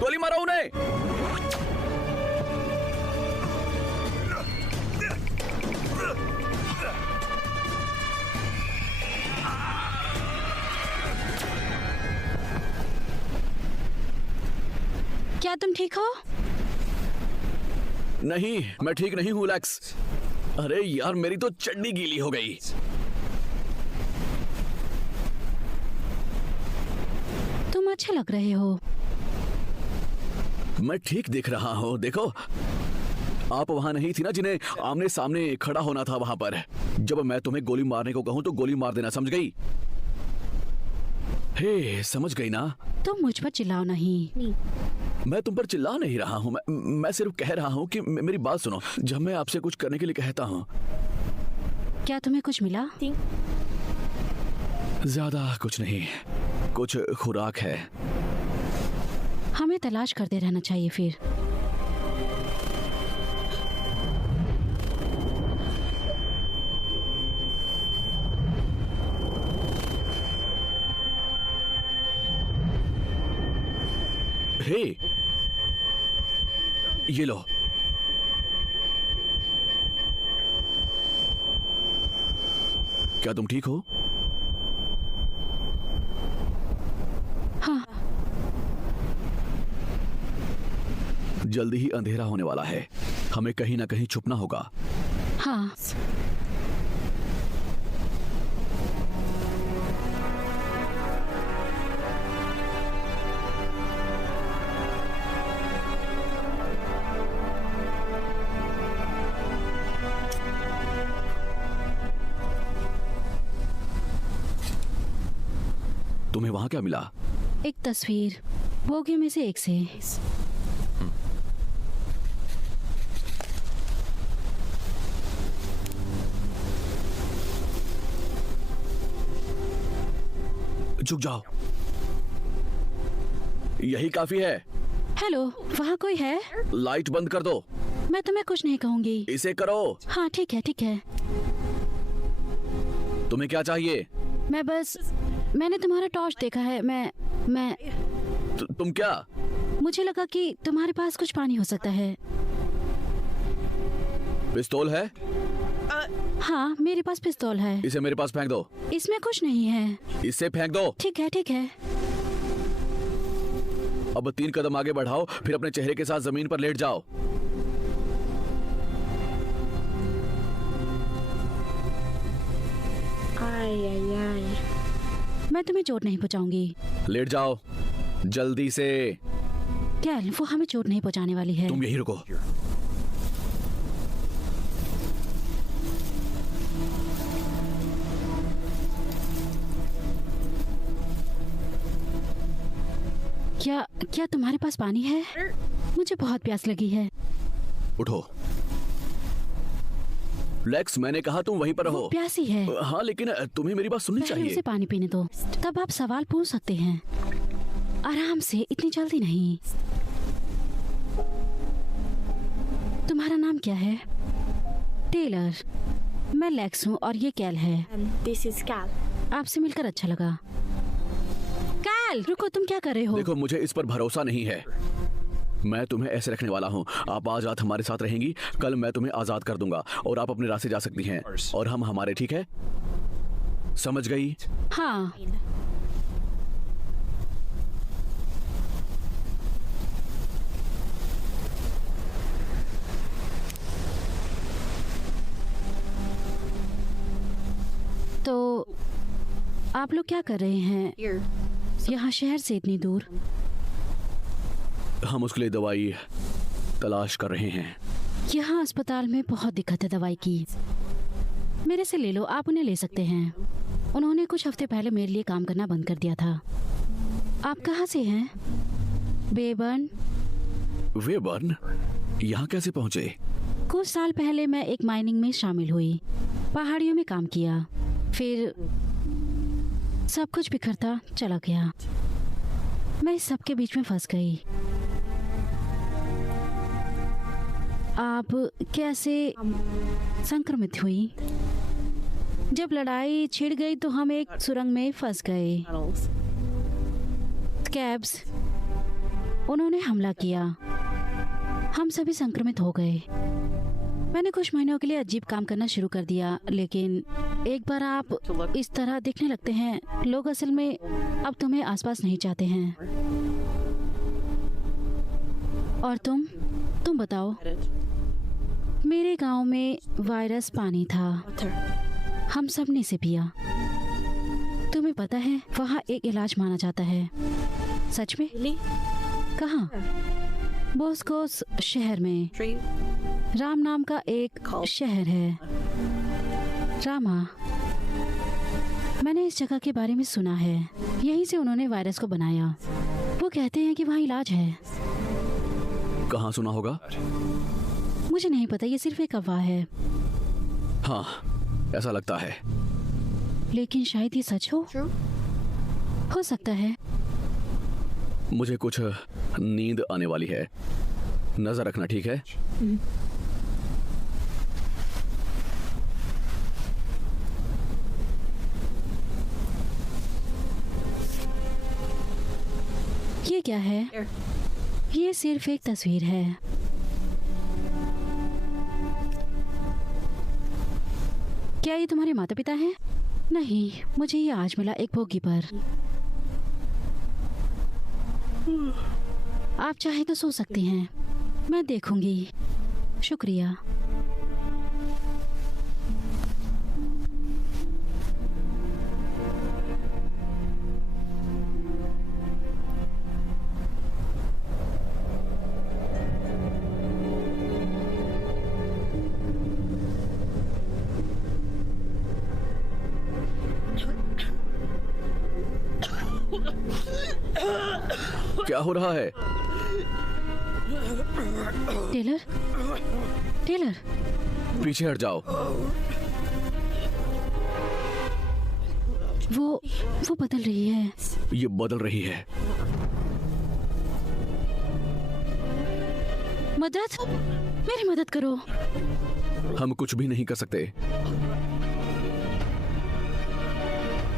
गोली मारो उन्हें। क्या तुम ठीक हो? नहीं, मैं ठीक नहीं हूं लैक्स। अरे यार, मेरी तो चड्डी गीली हो गई। तुम अच्छे लग रहे हो। मैं ठीक दिख रहा हूं। देखो, आप वहां नहीं थी ना जिन्हें आमने सामने खड़ा होना था वहां पर। जब मैं तुम्हें गोली मारने को कहूं तो गोली मार देना, समझ गई? हे, समझ गई ना? तुम मुझ पर चिल्लाओ नहीं। मैं तुम पर चिल्ला नहीं रहा हूँ। मैं सिर्फ कह रहा हूँ कि मेरी बात सुनो। जब मैं आपसे कुछ करने के लिए कहता हूँ। क्या तुम्हें कुछ मिला? ज्यादा कुछ नहीं, कुछ खुराक है। हमें तलाश करते रहना चाहिए फिर। हे, ये लो। क्या तुम ठीक हो? हाँ। जल्दी ही अंधेरा होने वाला है। हमें कहीं ना कहीं छुपना होगा। हाँ, तुम्हें वहां क्या मिला? एक तस्वीर, बोगी में से एक से। झुक जाओ, यही काफी है। हेलो, वहाँ कोई है? लाइट बंद कर दो। मैं तुम्हें कुछ नहीं कहूंगी। इसे करो। हाँ ठीक है, ठीक है। तुम्हें क्या चाहिए? मैंने तुम्हारा टॉर्च देखा है। मैं तुम क्या? मुझे लगा कि तुम्हारे पास कुछ पानी हो सकता है। पिस्तौल है? हाँ, मेरे पास पिस्तौल है। इसे मेरे पास फेंक दो। इसमें कुछ नहीं है। इसे फेंक दो। ठीक है, ठीक है। अब 3 कदम आगे बढ़ाओ, फिर अपने चेहरे के साथ जमीन पर लेट जाओ। मैं तुम्हें चोट नहीं पहुंचाऊंगी। लेट जाओ जल्दी से। क्या वो हमें चोट नहीं पहुंचाने वाली है। तुम यहीं रुको। क्या तुम्हारे पास पानी है? मुझे बहुत प्यास लगी है। उठो। लेक्स, मैंने कहा तुम वहीं पर रहो। प्यासी है। हाँ, लेकिन तुम्हें मेरी बात सुननी चाहिए। उसे पानी पीने दो, तब आप सवाल पूछ सकते हैं। आराम से, इतनी जल्दी नहीं। तुम्हारा नाम क्या है? टेलर। मैं लेक्स हूँ और ये कैल है। दिस इज कैल। आपसे मिलकर अच्छा लगा। कैल, रुको, तुम क्या कर रहे हो? देखो, मुझे इस पर भरोसा नहीं है। मैं तुम्हें ऐसे रखने वाला हूँ। आप आज रात हमारे साथ रहेंगी, कल मैं तुम्हें आजाद कर दूंगा और आप अपने रास्ते जा सकती हैं और हम हमारे। ठीक है, समझ गई? हाँ। तो आप लोग क्या कर रहे हैं यहाँ शहर से इतनी दूर? हम उसके लिए दवाई तलाश कर रहे हैं। यहाँ अस्पताल में बहुत दिक्कत है दवाई की। मेरे से ले लो, आप उन्हें ले सकते हैं। उन्होंने कुछ हफ्ते पहले मेरे लिए काम करना बंद कर दिया था। आप कहाँ से हैं? वेबर्न। वेबर्न? यहाँ कैसे पहुँचे? कुछ साल पहले मैं एक माइनिंग में शामिल हुई, पहाड़ियों में काम किया, फिर सब कुछ बिखरता चला गया। मैं इस सब के बीच में फंस गई। आप कैसे संक्रमित हुई? जब लड़ाई छिड़ गई तो हम एक सुरंग में फंस गए। कैब्स, उन्होंने हमला किया, हम सभी संक्रमित हो गए। मैंने कुछ महीनों के लिए अजीब काम करना शुरू कर दिया, लेकिन एक बार आप इस तरह दिखने लगते हैं, लोग असल में अब तुम्हें आसपास नहीं चाहते हैं। और तुम बताओ। मेरे गांव में वायरस पानी था, हम सब ने इसे पिया। तुम्हें पता है, वहाँ एक इलाज माना जाता है। सच में? कहाँ? बोस्कोस शहर में। राम नाम का एक शहर है, रामा। मैंने इस जगह के बारे में सुना है। यहीं से उन्होंने वायरस को बनाया। वो कहते हैं कि वहाँ इलाज है। कहाँ सुना होगा? मुझे नहीं पता, ये सिर्फ एक अफवाह है। हाँ, ऐसा लगता है। लेकिन शायद ये सच हो सकता है। मुझे कुछ नींद आने वाली है, नजर रखना, ठीक है? ये क्या है? ये सिर्फ एक तस्वीर है। क्या ये तुम्हारे माता पिता हैं? नहीं, मुझे ये आज मिला एक बोगी पर। आप चाहे तो सो सकती हैं, मैं देखूंगी। शुक्रिया। क्या हो रहा है? टेलर, टेलर, पीछे हट जाओ। वो बदल रही है। ये बदल रही है। मदद, मेरी मदद करो। हम कुछ भी नहीं कर सकते।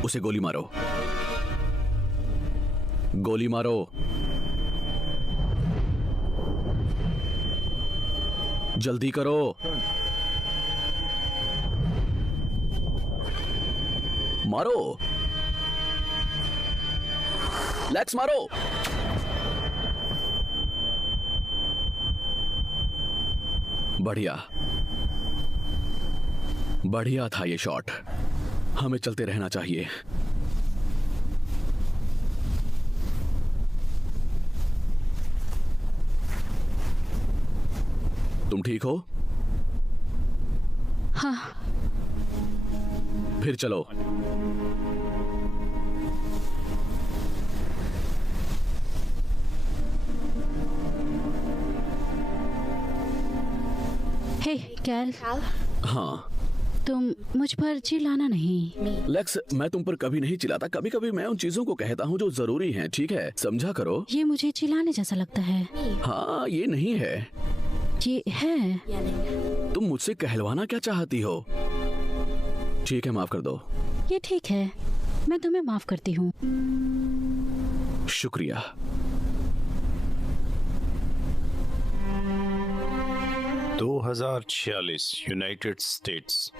उसे गोली मारो, गोली मारो। जल्दी करो। मारो, लेक्स मारो। बढ़िया, बढ़िया था ये शॉट। हमें चलते रहना चाहिए। तुम ठीक हो? हाँ। फिर चलो। हे कैल। हाँ। तुम मुझ पर चिल्लाना नहीं। लेक्स, मैं तुम पर कभी नहीं चिल्लाता। कभी कभी मैं उन चीजों को कहता हूँ जो जरूरी हैं, ठीक है? समझा करो। ये मुझे चिल्लाने जैसा लगता है। हाँ, ये नहीं है। ये है। तुम मुझसे कहलवाना क्या चाहती हो? ठीक है, माफ कर दो। ये ठीक है, मैं तुम्हें माफ करती हूँ। शुक्रिया। तो 2046 यूनाइटेड स्टेट्स।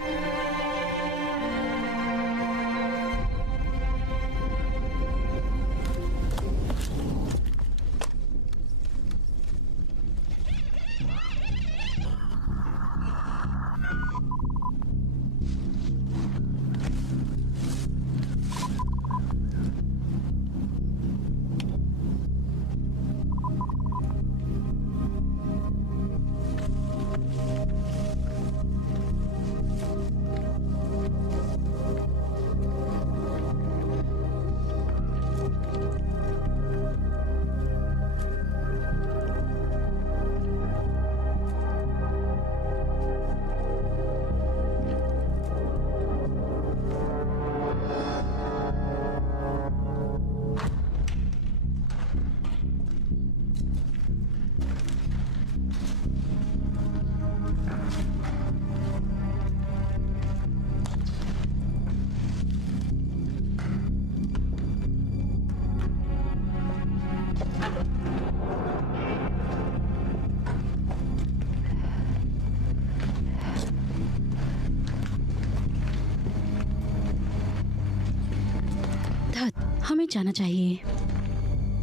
हमें जाना चाहिए।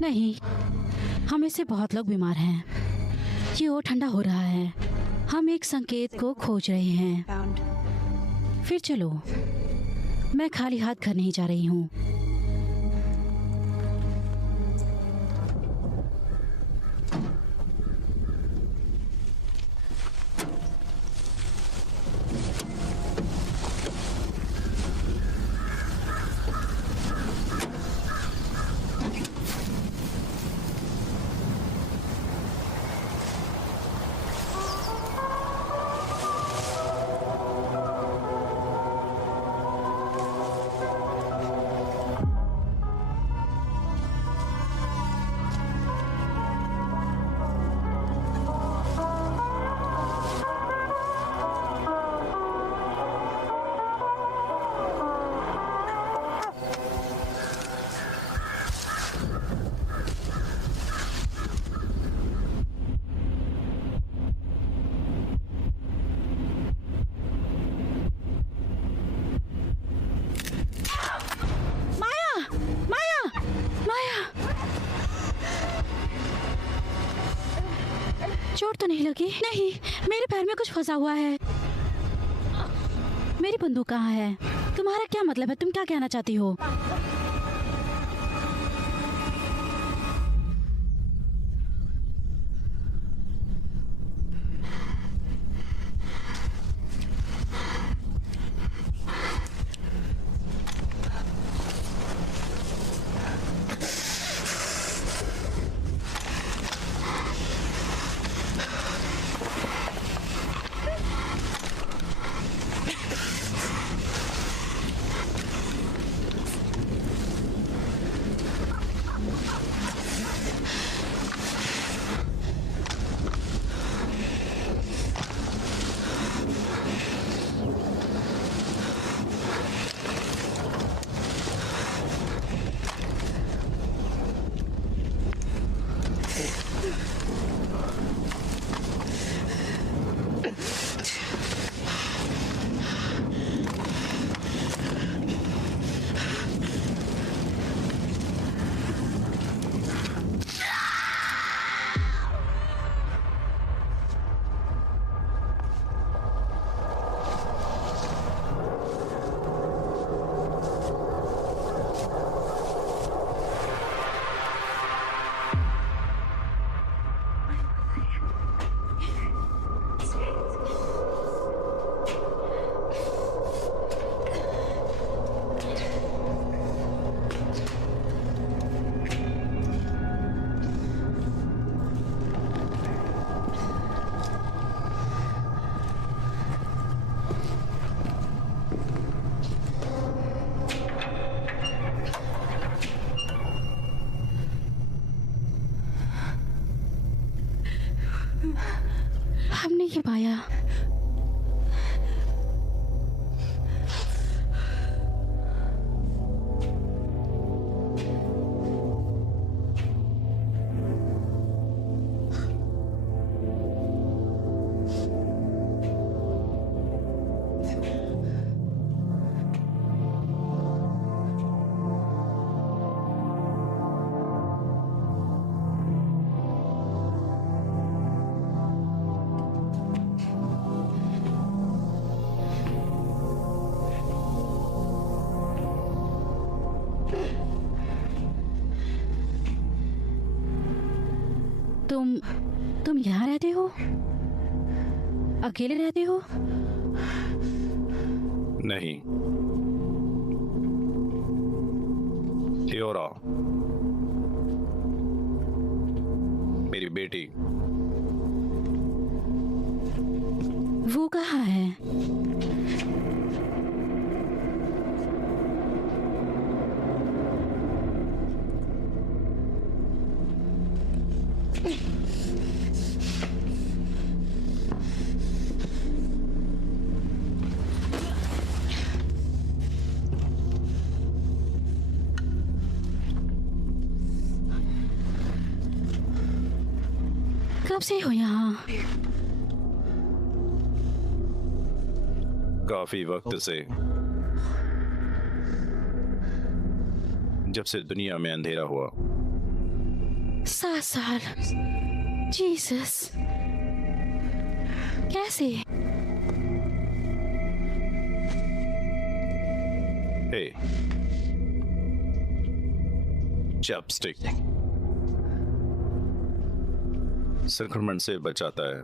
नहीं, हमें से बहुत लोग बीमार हैं। ये और ठंडा हो रहा है। हम एक संकेत को खोज रहे हैं। फिर चलो, मैं खाली हाथ घर नहीं जा रही हूँ। चोट तो नहीं लगी? नहीं, मेरे पैर में कुछ फंसा हुआ है। मेरी बंदूक कहाँ है? तुम्हारा क्या मतलब है? तुम क्या कहना चाहती हो? हमने ये पाया। तुम यहाँ रहते हो? अकेले रहते हो? नहीं, लियोरा मेरी बेटी। वो कहाँ है? कब से हो यहाँ? काफी वक्त से, जब से दुनिया में अंधेरा हुआ। 7 साल। जीसस, कैसे? हे, चॉपस्टिक संक्रमण से बचाता है।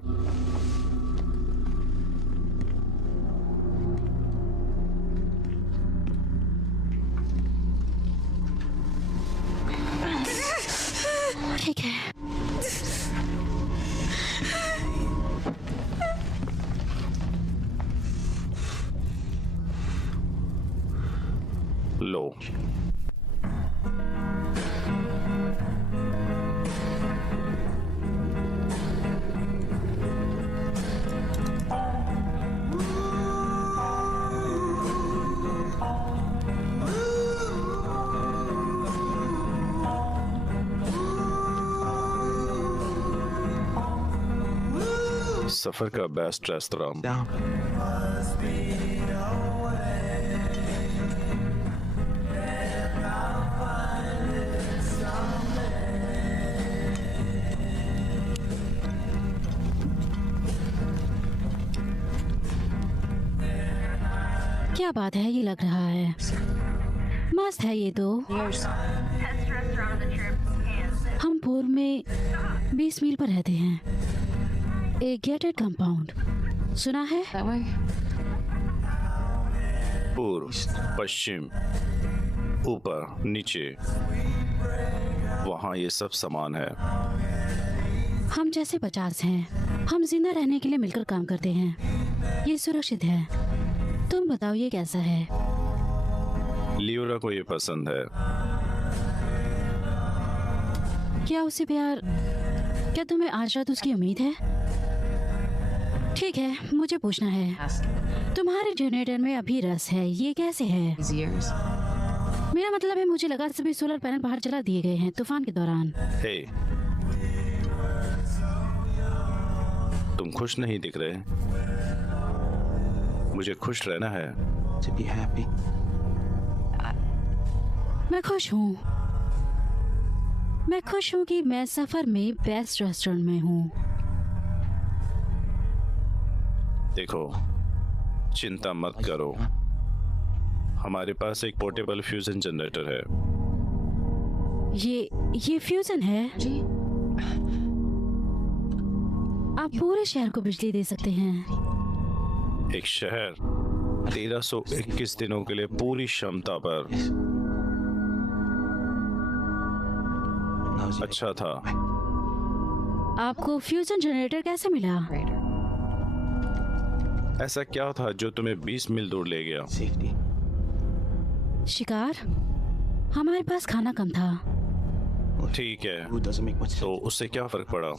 ठीक है। लो, सफर का बेस्ट रेस्तरां। क्या बात है, ये लग रहा है मस्त है ये तो। हम पूर्व में 20 मील पर रहते हैं, एक गेटेड कंपाउंड, सुना है? पूर्व, पश्चिम, ऊपर, नीचे, वहाँ ये सब समान है। हम जैसे 50 हैं, हम जिंदा रहने के लिए मिलकर काम करते हैं, ये सुरक्षित है। तुम बताओ ये कैसा है? लियोरा को ये पसंद है। क्या उसे प्यार, क्या तुम्हें आज रात उसकी उम्मीद है? ठीक है, मुझे पूछना है, तुम्हारे जनरेटर में अभी रस है, ये कैसे है? मेरा मतलब है, मुझे लगा सभी सोलर पैनल बाहर चला दिए गए हैं तूफान के दौरान। हे, तुम खुश नहीं दिख रहे। मुझे खुश रहना है। To be happy. मैं खुश हूँ। मैं खुश हूँ कि मैं सफर में बेस्ट रेस्टोरेंट में हूँ। देखो, चिंता मत करो, हमारे पास एक पोर्टेबल फ्यूजन जनरेटर है। ये फ्यूजन है? आप पूरे शहर को बिजली दे सकते हैं। एक शहर 1321 दिनों के लिए पूरी क्षमता पर। अच्छा था। आपको फ्यूजन जनरेटर कैसे मिला? ऐसा क्या था जो तुम्हें 20 मील दूर ले गया? शिकार। हमारे पास खाना कम था। ठीक है, तो उससे क्या फर्क पड़ा?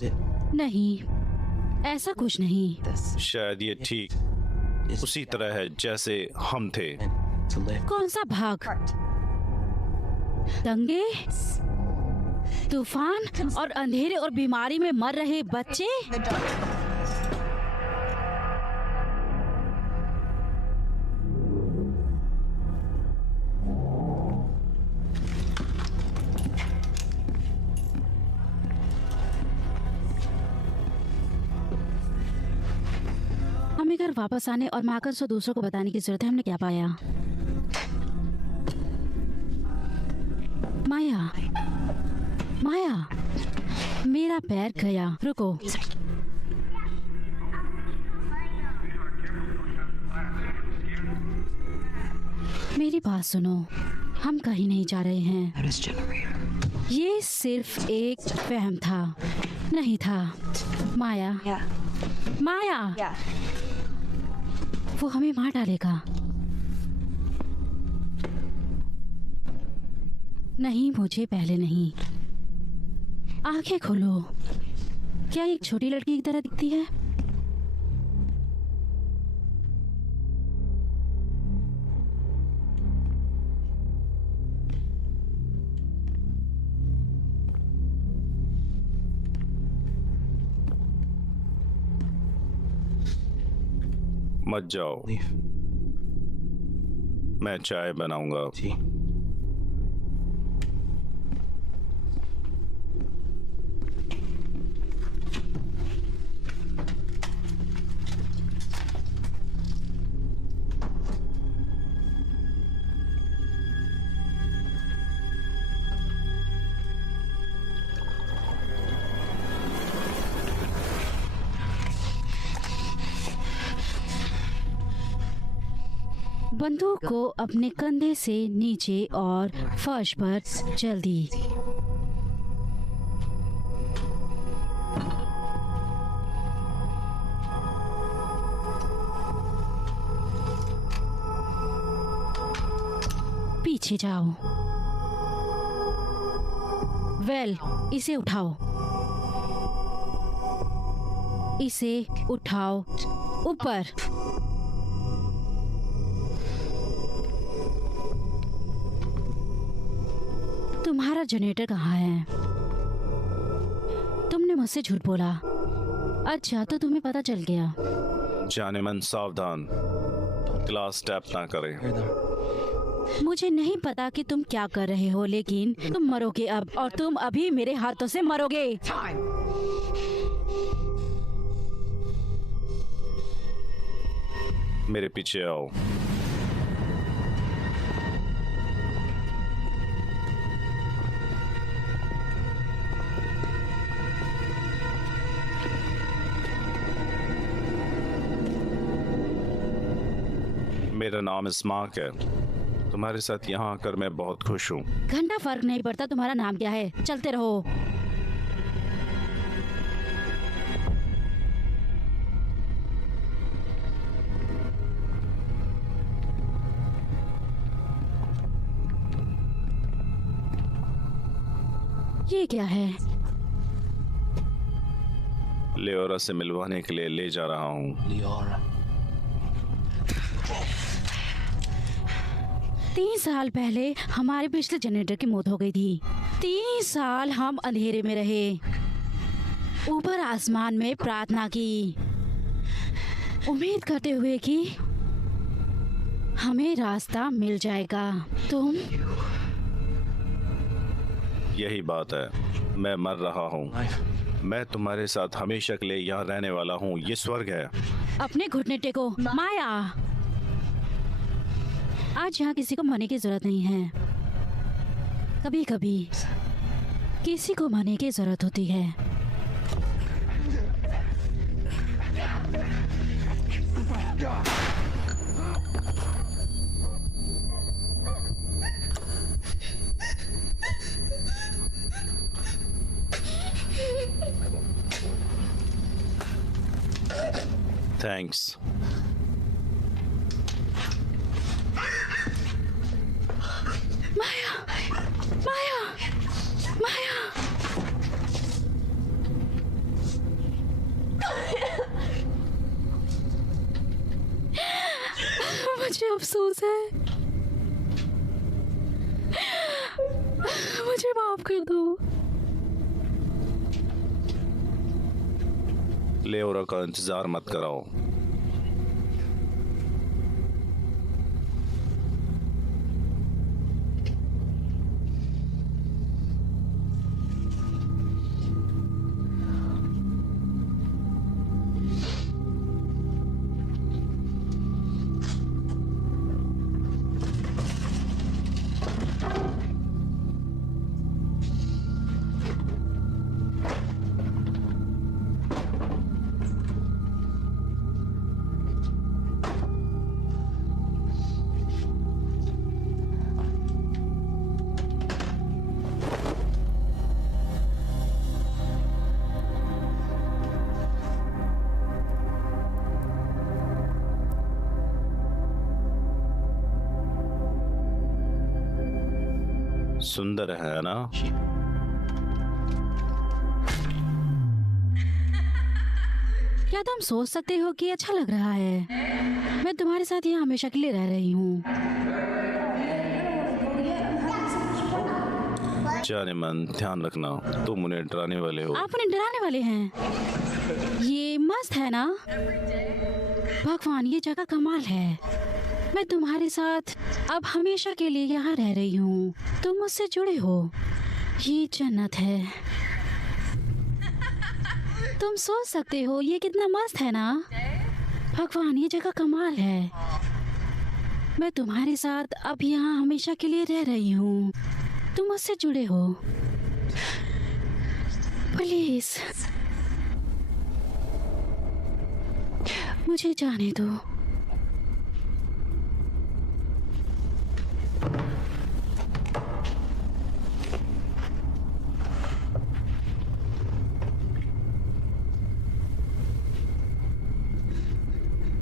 नहीं, ऐसा कुछ नहीं। शायद ये ठीक उसी तरह है जैसे हम थे। कौन सा भाग? दंगे, तूफान और अंधेरे और बीमारी में मर रहे बच्चे। हमें घर वापस आने और माकर्स को दूसरों को बताने की जरूरत है। हमने क्या पाया? माया, माया, मेरा पैर गया। रुको। मेरी बात सुनो, हम कहीं नहीं जा रहे हैं। ये सिर्फ एक वहम था, नहीं था। माया, माया, वो हमें मार डालेगा। नहीं, मुझे पहले नहीं। आंखें खोलो। क्या एक छोटी लड़की की तरह दिखती है? मत जाओ, मैं चाय बनाऊंगा। बंदूक को अपने कंधे से नीचे और फर्श पर जल्दी। पीछे जाओ। वेल, इसे उठाओ। इसे उठाओ ऊपर। तुम्हारा जनरेटर कहाँ है? तुमने मुझसे झूठ बोला। अच्छा, तो तुम्हें पता चल गया। जाने मन सावधान, ग्लास टैप ना करें। मुझे नहीं पता कि तुम क्या कर रहे हो, लेकिन तुम मरोगे अब, और तुम अभी मेरे हाथों से मरोगे। मेरे पीछे आओ। मेरा नाम इस्माक है। तुम्हारे साथ यहाँ आकर मैं बहुत खुश हूँ। घंटा फर्क नहीं पड़ता तुम्हारा नाम क्या है, चलते रहो। ये क्या है? लियोरा से मिलवाने के लिए ले जा रहा हूँ। लियोरा 3 साल पहले हमारे पिछले जनरेटर की मौत हो गई थी। 3 साल हम अंधेरे में रहे, ऊपर आसमान में प्रार्थना की, उम्मीद करते हुए कि हमें रास्ता मिल जाएगा। तुम? यही बात है, मैं मर रहा हूँ। मैं तुम्हारे साथ हमेशा के लिए यहाँ रहने वाला हूँ। ये स्वर्ग है। अपने घुटने टेको माया। आज यहाँ किसी को मरने की जरूरत नहीं है। कभी कभी किसी को मरने की जरूरत होती है। थैंक्स। माया, माया, माया। मुझे अफसोस है, मुझे माफ कर दो। लियोरा का इंतजार मत कराओ। सुंदर है ना? क्या तुम सोच सकते हो कि अच्छा लग रहा है? मैं तुम्हारे साथ यहाँ हमेशा के लिए रह रही हूँ। जाने मन, ध्यान रखना, तुम उन्हें डराने वाले हो। आप उन्हें डराने वाले हैं? ये मस्त है ना? भगवान, ये जगह कमाल है। मैं तुम्हारे साथ अब हमेशा के लिए यहाँ रह रही हूँ। तुम मुझसे जुड़े हो। ये जन्नत है। तुम सोच सकते हो ये कितना मस्त है ना? भगवान, ये जगह कमाल है। मैं तुम्हारे साथ अब यहाँ हमेशा के लिए रह रही हूँ। तुम मुझसे जुड़े हो। प्लीज मुझे जाने दो।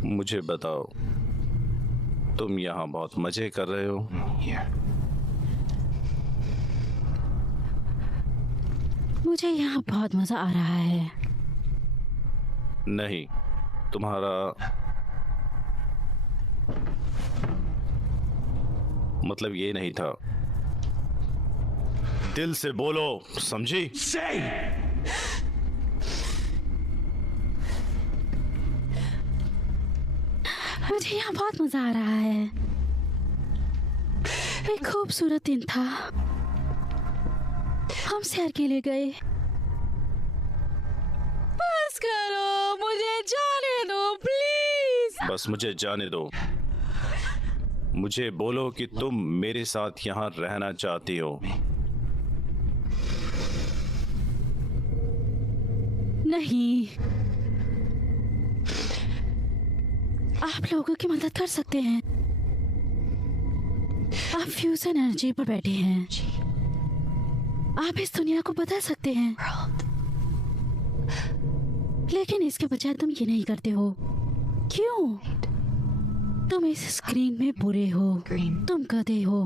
मुझे बताओ, तुम यहाँ बहुत मजे कर रहे हो? मुझे यहाँ बहुत मजा आ रहा है। नहीं, तुम्हारा मतलब ये नहीं था। दिल से बोलो, समझी? मुझे यहाँ बहुत मजा आ रहा है। एक खूबसूरत दिन था। हम सैर के लिए गए। बस करो, मुझे जाने दो प्लीज। बस मुझे जाने दो। मुझे बोलो कि तुम मेरे साथ यहाँ रहना चाहती हो। नहीं, आप लोगों की मदद कर सकते हैं। आप फ्यूजन एनर्जी पर बैठे हैं। आप इस दुनिया को बदल सकते हैं, लेकिन इसके बजाय तुम ये नहीं करते हो। क्यों? तुम इस स्क्रीन में बुरे हो, तुम गधे हो।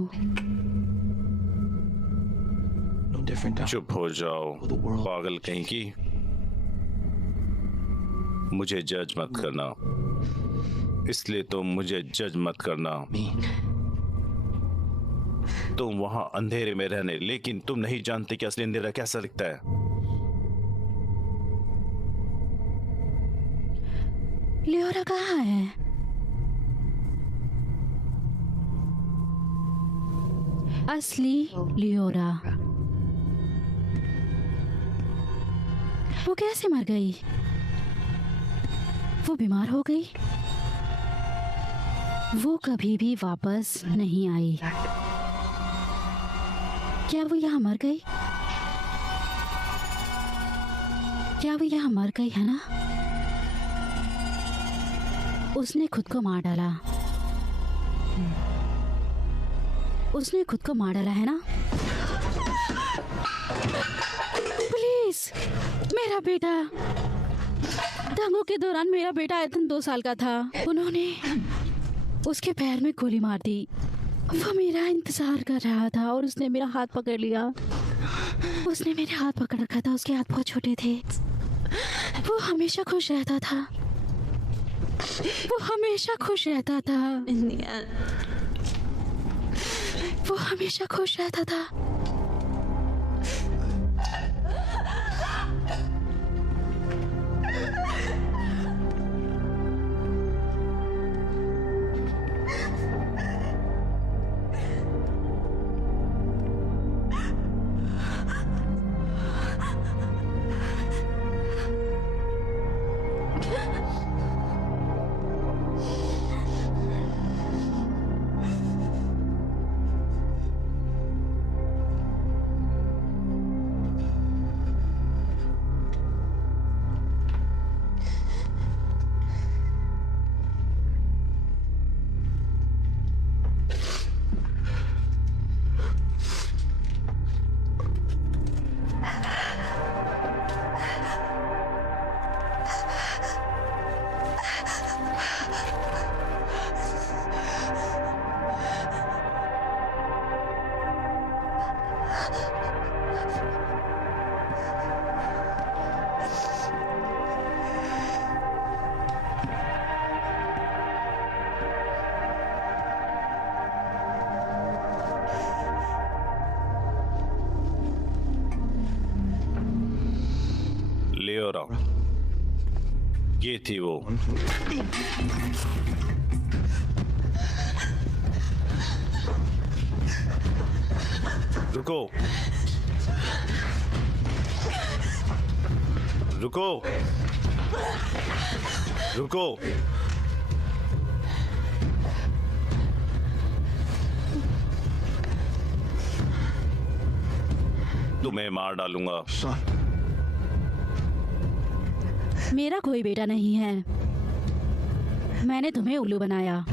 चुप हो जाओ पागल कहीं की। मुझे जज मत करना, इसलिए तुम मुझे जज मत करना। तुम वहां अंधेरे में रहने, लेकिन तुम नहीं जानते कि असली अंधेरा कैसा दिखता है। लियोरा कहाँ है? असली लियोरा वो कैसे मर गई? वो बीमार हो गई, वो कभी भी वापस नहीं आई। क्या वो यहाँ मर गई? क्या वो यहाँ मर गई है ना? उसने खुद को मार डाला, उसने खुद को मार डाला है ना? प्लीज, मेरा बेटा। दंगों के दौरान मेरा बेटा आयतन 2 साल का था। उन्होंने उसके पैर में गोली मार दी। वो मेरा इंतजार कर रहा था और उसने मेरा हाथ पकड़ लिया। उसने मेरे हाथ पकड़ रखा था, उसके हाथ बहुत छोटे थे। वो हमेशा खुश रहता था, वो हमेशा खुश रहता था। वो हमेशा खुश रहता था। लियोरा, ये थी वो। रुको, रुको, रुको। तुम्हें मार डालूंगा। मेरा कोई बेटा नहीं है। मैंने तुम्हें उल्लू बनाया।